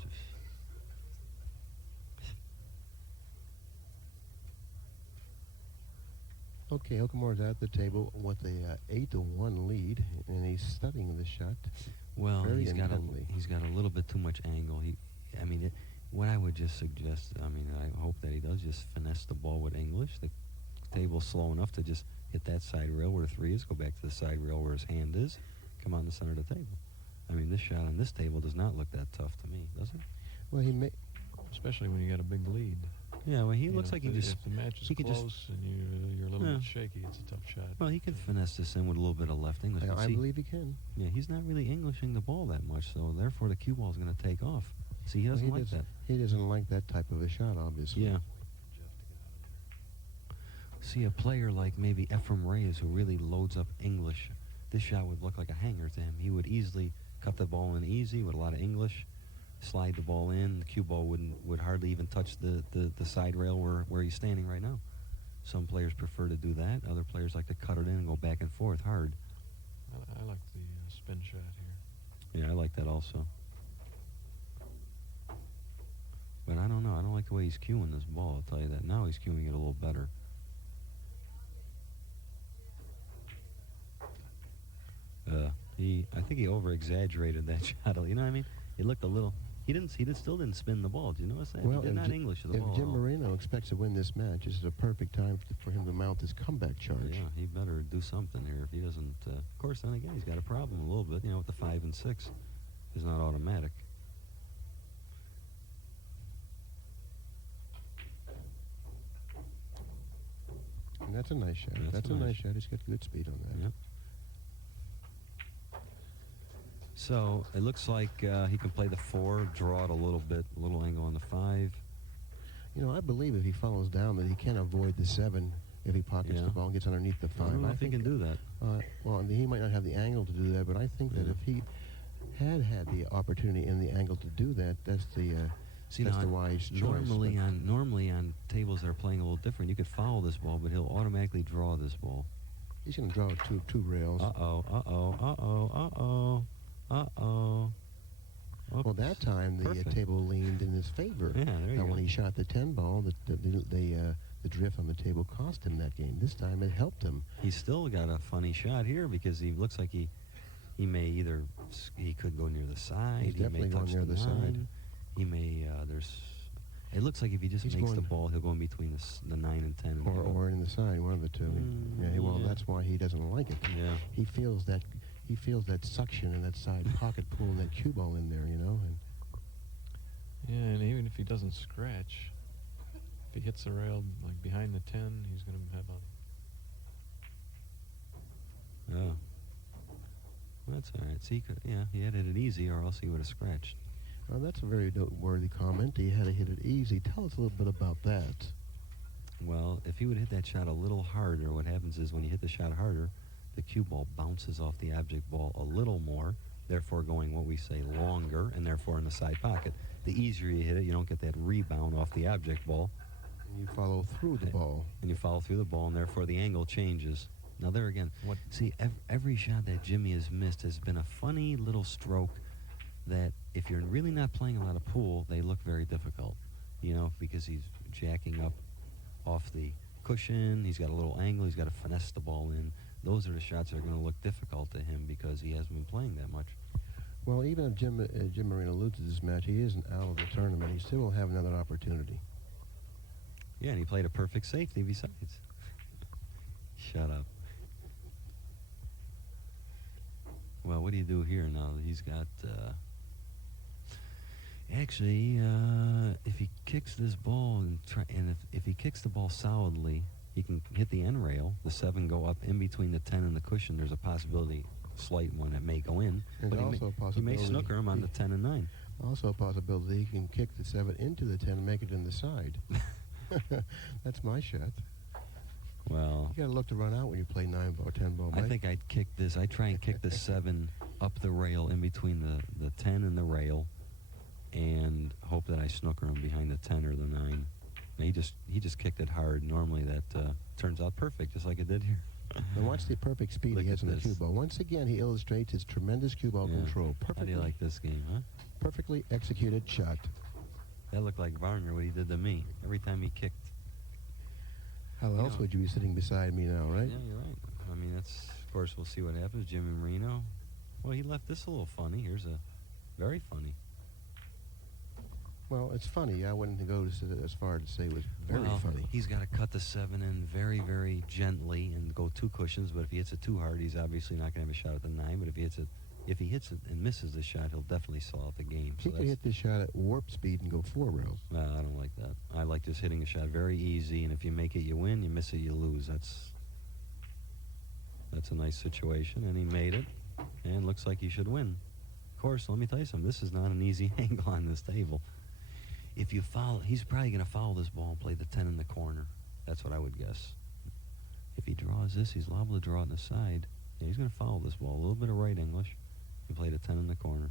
are... Okay, Okumura's at the table with a 8-1 lead, and he's studying the shot. Well, very he's got a little bit too much angle. What I would just suggest, I hope that he does just finesse the ball with English. The table's slow enough to just hit that side rail where the 3 is, go back to the side rail where his hand is, come out in the center of the table. This shot on this table does not look that tough to me, does it? Well, he may... Especially when you got a big lead. Yeah, well, he looks like he just... If the match is he could close and you're a little bit shaky, it's a tough shot. Well, he can finesse this in with a little bit of left English. I believe he can. Yeah, he's not really Englishing the ball that much, so therefore the cue ball is going to take off. See, he doesn't like that. He doesn't like that type of a shot, obviously. Yeah. See, a player like maybe Ephraim Reyes, who really loads up English, this shot would look like a hanger to him. He would easily cut the ball in easy with a lot of English, slide the ball in. The cue ball would hardly even touch the side rail where he's standing right now. Some players prefer to do that. Other players like to cut it in and go back and forth hard. I like the spin shot here. Yeah, I like that also. But I don't know. I don't like the way he's cueing this ball, I'll tell you that. Now he's cueing it a little better. I think he over-exaggerated that shot. You know what I mean? It looked a little... He still didn't spin the ball. Do you notice that? Well, he did not English the ball. If Jim Marino expects to win this match, this is a perfect time for him to mount his comeback charge. Yeah, he better do something here. If he doesn't... of course, then again, he's got a problem a little bit, with the 5 and 6. It's not automatic. And that's a nice shot. That's a nice shot. He's got good speed on that. Yep. So it looks like he can play the 4, draw it a little bit, a little angle on the 5. I believe if he follows down that he can avoid the 7 if he pockets the ball and gets underneath the 5. I don't know if he can do that. Well, he might not have the angle to do that, but I think that if he had the opportunity and the angle to do that, that's the wise choice. Normally on tables that are playing a little different, you could follow this ball, but he'll automatically draw this ball. He's going to draw two rails. Oops. Well, that time the table leaned in his favor. Yeah, there you go. When he shot the 10 ball, the drift on the table cost him that game. This time it helped him. He's still got a funny shot here because he looks like he may he could go near the side. He's definitely going near the side. He may it looks like if he just makes the ball, he'll go in between the 9 and 10. Or in the side, one of the two. That's why he doesn't like it. Yeah. He feels that suction in that side pocket pulling that cue ball in there, And and even if he doesn't scratch, if he hits the rail like behind the 10, he's going to have a... Oh. That's all right. See, he had to hit it easy, or else he would have scratched. Well, that's a very noteworthy comment. He had to hit it easy. Tell us a little bit about that. Well, if he would hit that shot a little harder, what happens is when you hit the shot harder, the cue ball bounces off the object ball a little more, therefore going what we say longer, and therefore in the side pocket. The easier you hit it, you don't get that rebound off the object ball. And you follow through the ball. And you follow through the ball, and therefore the angle changes. Now there again, see, every shot that Jimmy has missed has been a funny little stroke that if you're really not playing a lot of pool, they look very difficult, because he's jacking up off the cushion, he's got a little angle, he's got to finesse the ball in. Those are the shots that are going to look difficult to him because he hasn't been playing that much. Well, even if Jim Marino loses this match, he isn't out of the tournament. He still will have another opportunity. Yeah, and he played a perfect safety besides. Shut up. Well, what do you do here now? He's got... Actually, if he kicks this ball and if he kicks the ball solidly, he can hit the end rail. The 7 go up in between the 10 and the cushion. There's a possibility, slight one, that may go in. There's but also a possibility he may snooker him on the 10 and 9. Also a possibility he can kick the 7 into the 10 and make it in the side. That's my shot. Well, you got to look to run out when you play 9 ball, 10 ball. I think I'd kick this. I'd try and kick the 7 up the rail in between the 10 and the rail, and hope that I snooker him behind the 10 or the 9. And he just kicked it hard. Normally that turns out perfect, just like it did here. Now watch the perfect speed Look he has at on the cue this. ball. Once again, he illustrates his tremendous cue ball Yeah. control. How do Perfectly, you like this game, huh? perfectly executed shot. That looked like Varner, what he did to me every time he kicked. How else know- would you be sitting beside me now, right? Yeah, you're right. I mean, that's, of course, we'll see what happens. Jimmy Marino. Well, he left this a little funny. Here's a very funny. Well, it's funny. I wouldn't go as far to say it was very Well, funny. He's got to cut the 7 in very, very gently and go 2 cushions. But if he hits it too hard, he's obviously not going to have a shot at the 9. But if he hits it and misses the shot, he'll definitely stall out the game. He could hit this shot at warp speed and go 4 rails. I don't like that. I like just hitting a shot very easy, and if you make it, you win. You miss it, you lose. That's a nice situation, and he made it, and looks like he should win. Of course, let me tell you something. This is not an easy angle on this table. If you foul, he's probably going to foul this ball and play the 10 in the corner. That's what I would guess. If he draws this, he's liable to draw it in the side. Yeah, he's going to foul this ball. A little bit of right English. He played a 10 in the corner.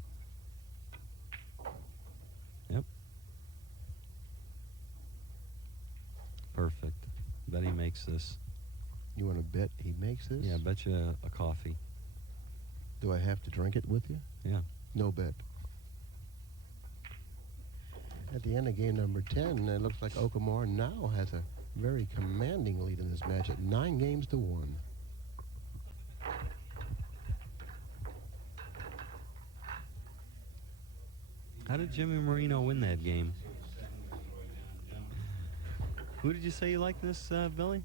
Yep. Perfect. Bet he makes this. You want to bet he makes this? Yeah, I bet you a coffee. Do I have to drink it with you? Yeah. No bet. At the end of game number 10, it looks like Okumura now has a very commanding lead in this match at 9 games to 1. How did Jimmy Marino win that game? Who did you say you liked this, Billy?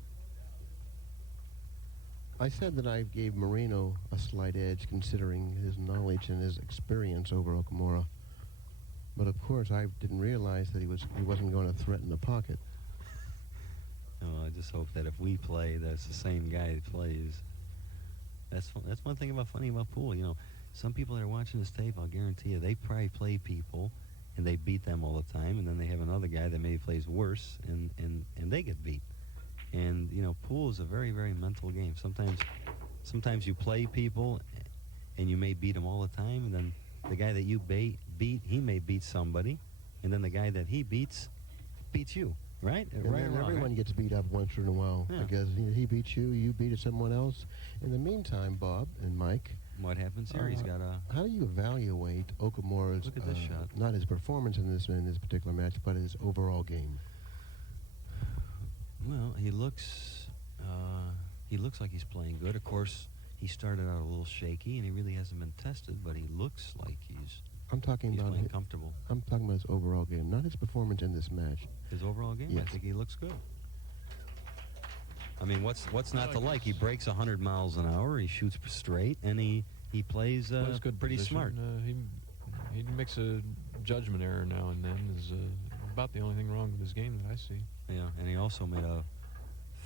I said that I gave Marino a slight edge considering his knowledge and his experience over Okumura. But of course, I didn't realize that he wasn't going to threaten the pocket. Oh, I just hope that if we play, that's the same guy that plays. That's one thing funny about pool. You know, some people that are watching this tape, I'll guarantee you, they probably play people, and they beat them all the time, and then they have another guy that maybe plays worse, and they get beat. And you know, pool is a very, very mental game. Sometimes you play people, and you may beat them all the time, and then the guy that you beat, he may beat somebody, and then the guy that he beats you, right? And Right or then wrong, everyone right? gets beat up once in a while Yeah. because he beats you, you beat someone else. In the meantime, Bob and Mike, What happens here? He's got a. how do you evaluate Okumura's, Look at this shot. not his performance in this particular match, but his overall game? Well, he looks like he's playing good. Of course, he started out a little shaky, and he really hasn't been tested. But he looks like he's I'm talking about playing comfortable. I'm talking about his overall game, not his performance in this match. His overall game, Yes. I think he looks good. I mean, what's not to like? He breaks 100 miles an hour. He shoots straight, and he plays Well, it's good pretty position. smart. He makes a judgment error now and then. Is about the only thing wrong with his game that I see. Yeah, and he also made a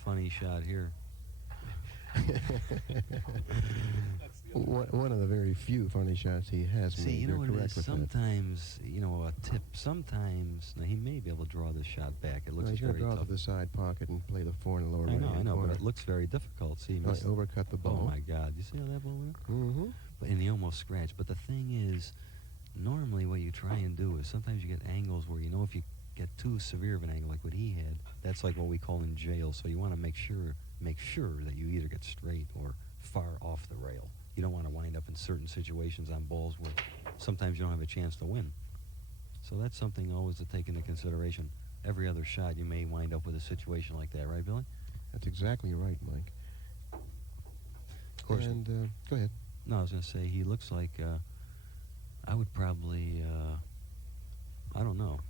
funny shot here. One of the very few funny shots he has See, made. you know You're what it correct is? with that. Sometimes, you know, a tip. Sometimes, now he may be able to draw this shot back. It No, looks he's going to very draw tough. to the side pocket and play the 4 in the lower I right-hand know, corner. but it looks very difficult. See, he Oh, missed. he overcut the Oh ball. my God! You see how that ball went? Mm-hmm. And he almost scratched. But the thing is, normally what you try and do is sometimes you get angles where you know if you get too severe of an angle like what he had, that's like what we call in jail. So you want to make sure that you either get straight or far off the rail. You don't want to wind up in certain situations on balls where sometimes you don't have a chance to win. So that's something always to take into consideration. Every other shot you may wind up with a situation like that, right, Billy? That's exactly right, Mike. Of course. And go ahead. No, I was going to say he looks like I would probably I don't know.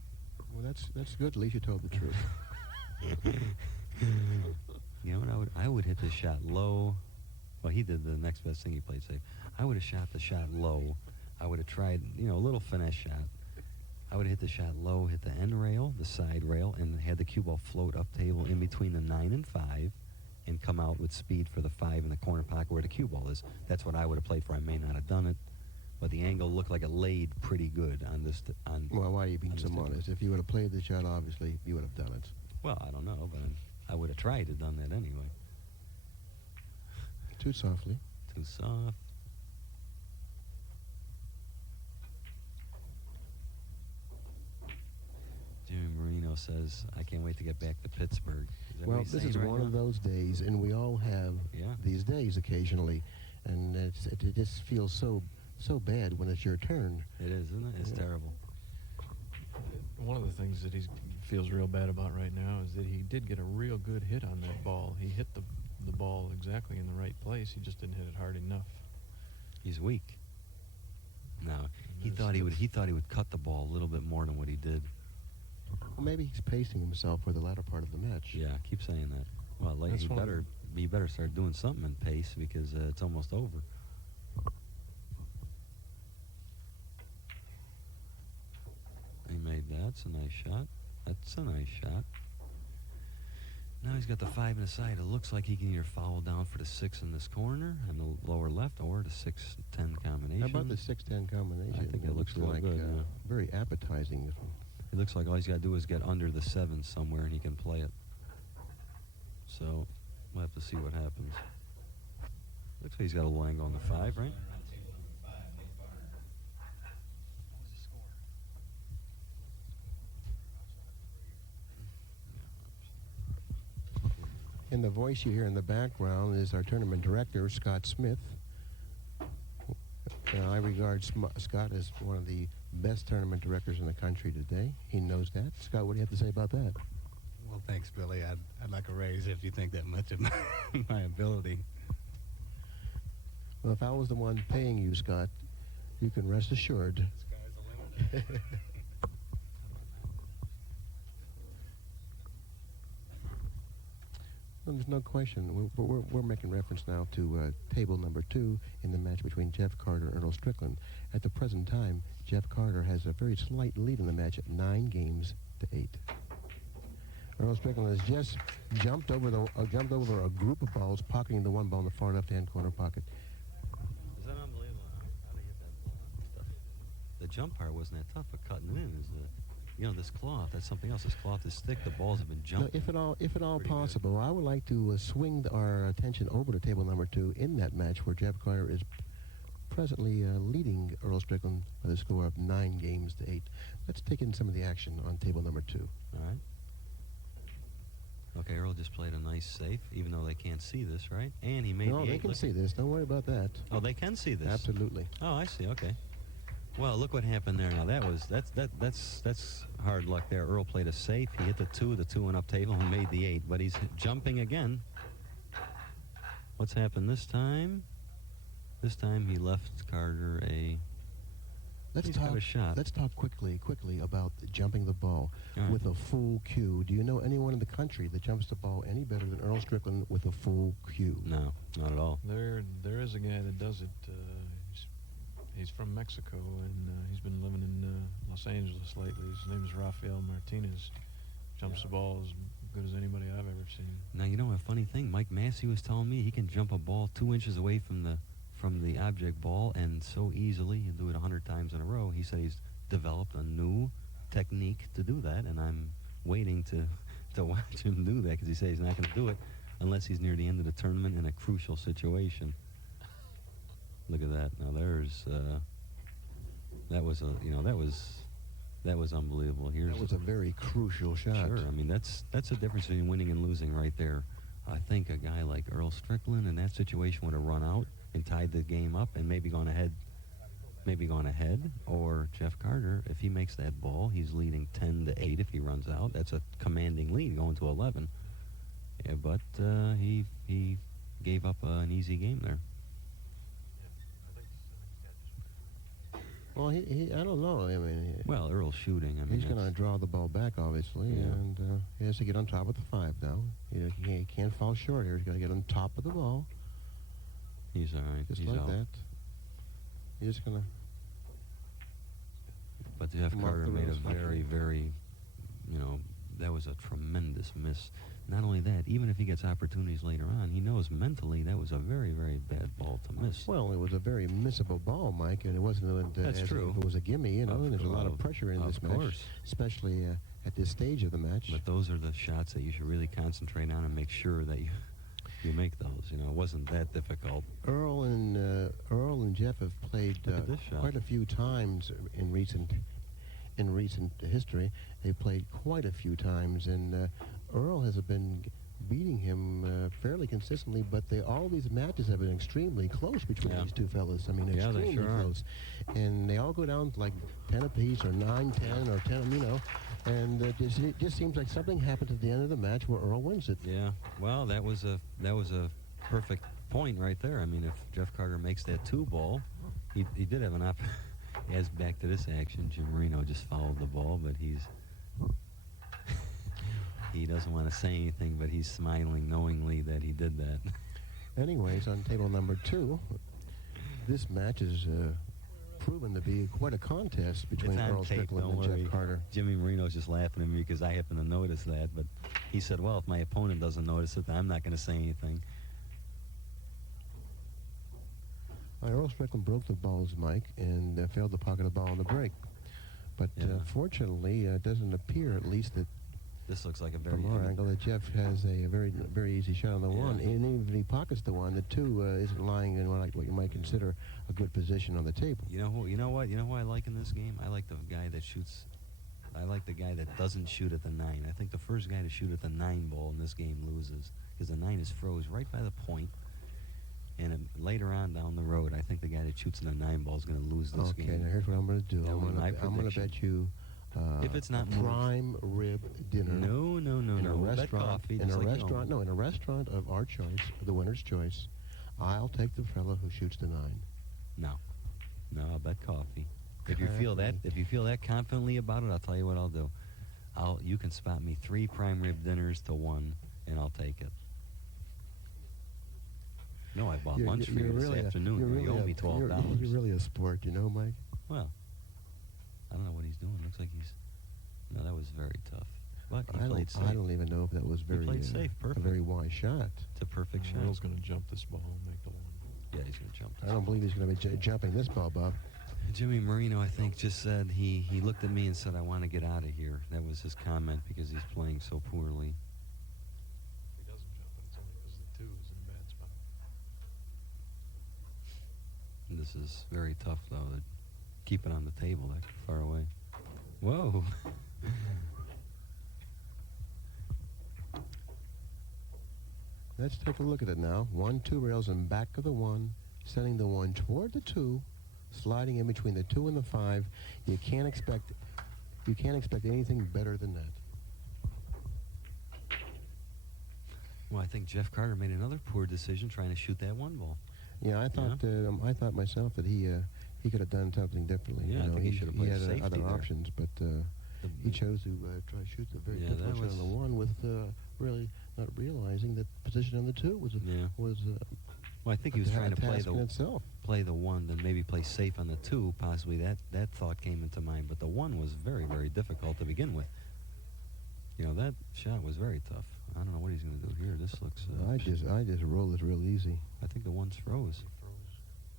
Well, that's good. At least you told the truth. You know what I would hit this shot low. Well, he did the next best thing. He played safe. I would have shot the shot low. I would have tried, you know, a little finesse shot. I would have hit the shot low, hit the end rail, the side rail, and had the cue ball float up table in between the 9 and 5 and come out with speed for the 5 in the corner pocket where the cue ball is. That's what I would have played for. I may not have done it, but the angle looked like it laid pretty good on this. Well, why are you being so Understood. modest? If you would have played the shot, obviously, you would have done it. Well, I don't know, but I would have tried to done that anyway. Too softly. Too soft. Jimmy Marino says, "I can't wait to get back to Pittsburgh." Is that what Well, he's this saying is right one now? of those days, and we all have Yeah. these days occasionally, and it just feels so bad when it's your turn. It is, isn't it? It's Yeah. terrible. One of the things that he feels real bad about right now is that he did get a real good hit on that ball. He hit the ball exactly in the right place. He just didn't hit it hard enough. He's weak. No, he There's- thought he would cut the ball a little bit more than what he did. Well, maybe he's pacing himself for the latter part of the match. Yeah, keep saying that. Well, like, That's he one of better start doing something in pace because it's almost over. He made that. That's a nice shot. That's a nice shot. Now he's got the 5 in the side. It looks like he can either foul down for the 6 in this corner and the lower left, or the 6-10 combination. How about the 6-10 combination? I think it looks real like good, yeah. very appetizing. This one. It looks like all he's got to do is get under the 7 somewhere and he can play it. So we'll have to see what happens. Looks like he's got a little angle on the 5, right? On table number 5, Nick Varner. And the voice you hear in the background is our tournament director, Scott Smith. I regard Scott as one of the best tournament directors in the country today. He knows that. Scott, what do you have to say about that? Well, thanks, Billy. I'd like a raise if you think that much of my ability. Well, if I was the one paying you, Scott, you can rest assured. Sky's the limit. Well, there's no question. We're making reference now to table number 2 in the match between Jeff Carter and Earl Strickland. At the present time, Jeff Carter has a very slight lead in the match at 9 games to 8. Earl Strickland has just jumped over a group of balls, pocketing the one ball in the far left-hand corner pocket. Is that unbelievable? How did he hit that ball? The jump part wasn't that tough, but cutting it in is this cloth. That's something else. This cloth is thick. The balls have been Now, jumping. if at all Pretty good. possible, I would like to swing our attention over to table number 2 in that match where Jeff Carter is presently leading Earl Strickland by the score of 9 games to 8. Let's take in some of the action on table number 2. All right. Okay, Earl just played a nice safe, even though they can't see this, right? And he made No, the they 8. can Look- see this. Don't worry about that. Oh, they can see this. Absolutely. Oh, I see. Okay. Well, look what happened there. Now that's hard luck there. Earl played a safe. He hit the 2 went up table and made the 8. But he's jumping again. What's happened this time? This time he left Carter a. Let's He's got talk. a shot. Let's talk quickly about jumping the ball All right. with a full cue. Do you know anyone in the country that jumps the ball any better than Earl Strickland with a full cue? No, not at all. There is a guy that does it. He's from Mexico, and he's been living in Los Angeles lately. His name is Rafael Martinez. Jumps the ball as good as anybody I've ever seen. Now you know a funny thing. Mike Massey was telling me he can jump a ball 2 inches away from the object ball, and so easily. He'll do it 100 times in a row. He said he's developed a new technique to do that, and I'm waiting to watch him do that because he says he's not going to do it unless he's near the end of the tournament in a crucial situation. Look at that. Now there's that was unbelievable. That was a very crucial shot. Sure. I mean, that's the difference between winning and losing right there. I think a guy like Earl Strickland in that situation would have run out and tied the game up and maybe gone ahead. Or Jeff Carter, if he makes that ball, he's leading 10 to 8 if he runs out. That's a commanding lead going to 11. Yeah, but he gave up an easy game there. Well, he I don't know. I mean, Well, Earl's shooting. I mean, he's going to that's- draw the ball back, obviously, Yeah. and he has to get on top of the 5 now. He can't fall short here. He's got to get on top of the ball, he's all right. just He's like out. that. He's just going to... But Jeff Mark Carter the made a Rose Fletcher. very, very, that was a tremendous miss. Not only that, even if he gets opportunities later on, he knows mentally that was a very, very bad ball to miss. Well, it was a very missable ball, Mike, and it wasn't That's as true. if it was a gimme, and there's a lot of pressure in this Of match, course. especially at this stage of the match. But those are the shots that you should really concentrate on and make sure that you make those. It wasn't that difficult. Earl and Jeff have played Look at this shot. quite a few times in recent in recent history. They've played quite a few times, and Earl has been beating him fairly consistently, but all these matches have been extremely close between these two fellas. I mean, Yeah, they extremely sure are. close. And they all go down to like 10 apiece or 9, 10, or 10, you know. And it just seems like something happened at the end of the match where Earl wins it. Yeah. Well, that was a perfect point right there. I mean, if Jeff Carter makes that 2 ball, he did have an op. As back to this action, Jim Marino just fouled the ball, but he doesn't want to say anything, but he's smiling knowingly that he did that. Anyways, on table number 2, this match is proven to be quite a contest between It's on Earl tape, Strickland don't and worry. Jeff Carter. Jimmy Marino's just laughing at me because I happen to notice that, but he said, well, if my opponent doesn't notice it, then I'm not going to say anything. Earl Strickland broke the ball's mic and failed to pocket the ball on the break. But fortunately, it doesn't appear, at least, that This looks like a very... from our angle, that Jeff has a very easy shot on the 1. And even if he pockets the 1, the 2 isn't lying in what you might consider a good position on the table. You know who I like in this game? I like the guy that shoots... I like the guy that doesn't shoot at the 9. I think the first guy to shoot at the 9 ball in this game loses, because the 9 is froze right by the point. And later on down the road, I think the guy that shoots in the 9 ball is going to lose this game. Okay, now here's what I'm going to do. That was my I'm going to prediction. bet you If it's not a moved. prime rib dinner. No. In a We'll bet restaurant, coffee, in just a like you restaurant, own. no, in a restaurant of our choice, the winner's choice, I'll take the fellow who shoots the 9. No, I'll bet coffee. If you feel that confidently about it, I'll tell you what I'll do. You can spot me 3 prime rib dinners to 1, and I'll take it. No, I bought lunch for you this afternoon. You owe me $12. You're really a sport, you know, Mike. Well, I don't know what he's doing. Looks like he's... No, that was very tough. But he I played safe. don't even know if that was played safe, a perfect. very wise shot. It's a perfect shot. Earl's going to jump this ball and make the 1. Yeah, he's going to jump. I don't believe he's going to be jumping this ball, Bob. Jimmy Marino, I think, just said he looked at me and said, I want to get out of here. That was his comment because he's playing so poorly. If he doesn't jump it, it's only because the 2 is in a bad spot. This is very tough, though, to keep it on the table that far away. Whoa. Let's take a look at it now. 1, 2 rails in back of the 1, sending the 1 toward the 2, sliding in between the 2 and the 5. You can't expect anything better than that. Well, I think Jeff Carter made another poor decision trying to shoot that 1 ball. Yeah, I thought myself that he could have done something differently. Yeah, I think he should have played had safety other there. options, but he chose to try to shoot the very difficult shot on the 1 with really not realizing that position on the 2 was Well, I think he was trying to play task in itself. the 1, then maybe play safe on the 2. Possibly that thought came into mind, but the 1 was very, very difficult to begin with. You know, that shot was very tough. I don't know what he's going to do here. This looks... I just roll this real easy. I think the 1's froze.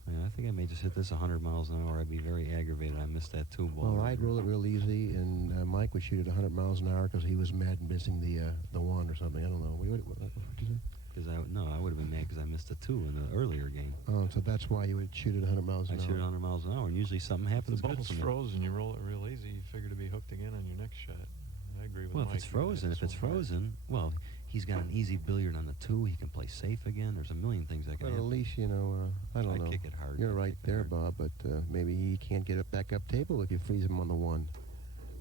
Yeah, I think I may just hit this 100 miles an hour. I'd be very aggravated. I missed that 2 ball. Well, I'd roll it real easy, and Mike would shoot it 100 miles an hour because he was mad missing the 1 or something. I don't know. What did you say? Because I would have been mad because I missed a 2 in the earlier game. Oh, so that's why you would shoot it 100 miles an I hour. shoot it 100 miles an hour, and usually something If happens the good ball's to me. frozen, you roll it real easy, you figure to be hooked again on your next shot. I agree with Well, Mike. if it's frozen, well, he's got an easy billiard on the 2. He can play safe again. There's a million things that can But at happen. least, I don't I'd know. kick it hard. You're I'd right kick it there, hard. Bob, but maybe he can't get it back up table if you freeze him on the 1.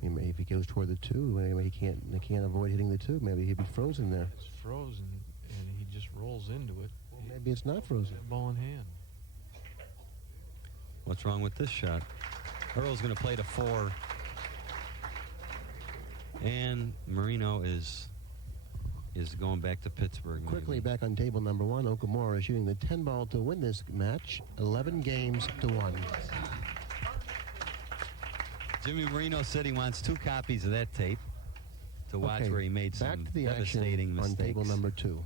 I mean, if he goes toward the 2, anyway, he can't avoid hitting the 2. Maybe he'd be frozen there. It's frozen, and he just rolls into it. Well, maybe it's not frozen. That ball in hand. What's wrong with this shot? Earl's going to play to 4. And Marino is going back to Pittsburgh. maybe. Quickly back on table number 1, Okumura shooting the 10 ball to win this match, 11 games to 1. Jimmy Marino said he wants 2 copies of that tape to watch Okay, where he made back some to the devastating action mistakes. on table number 2.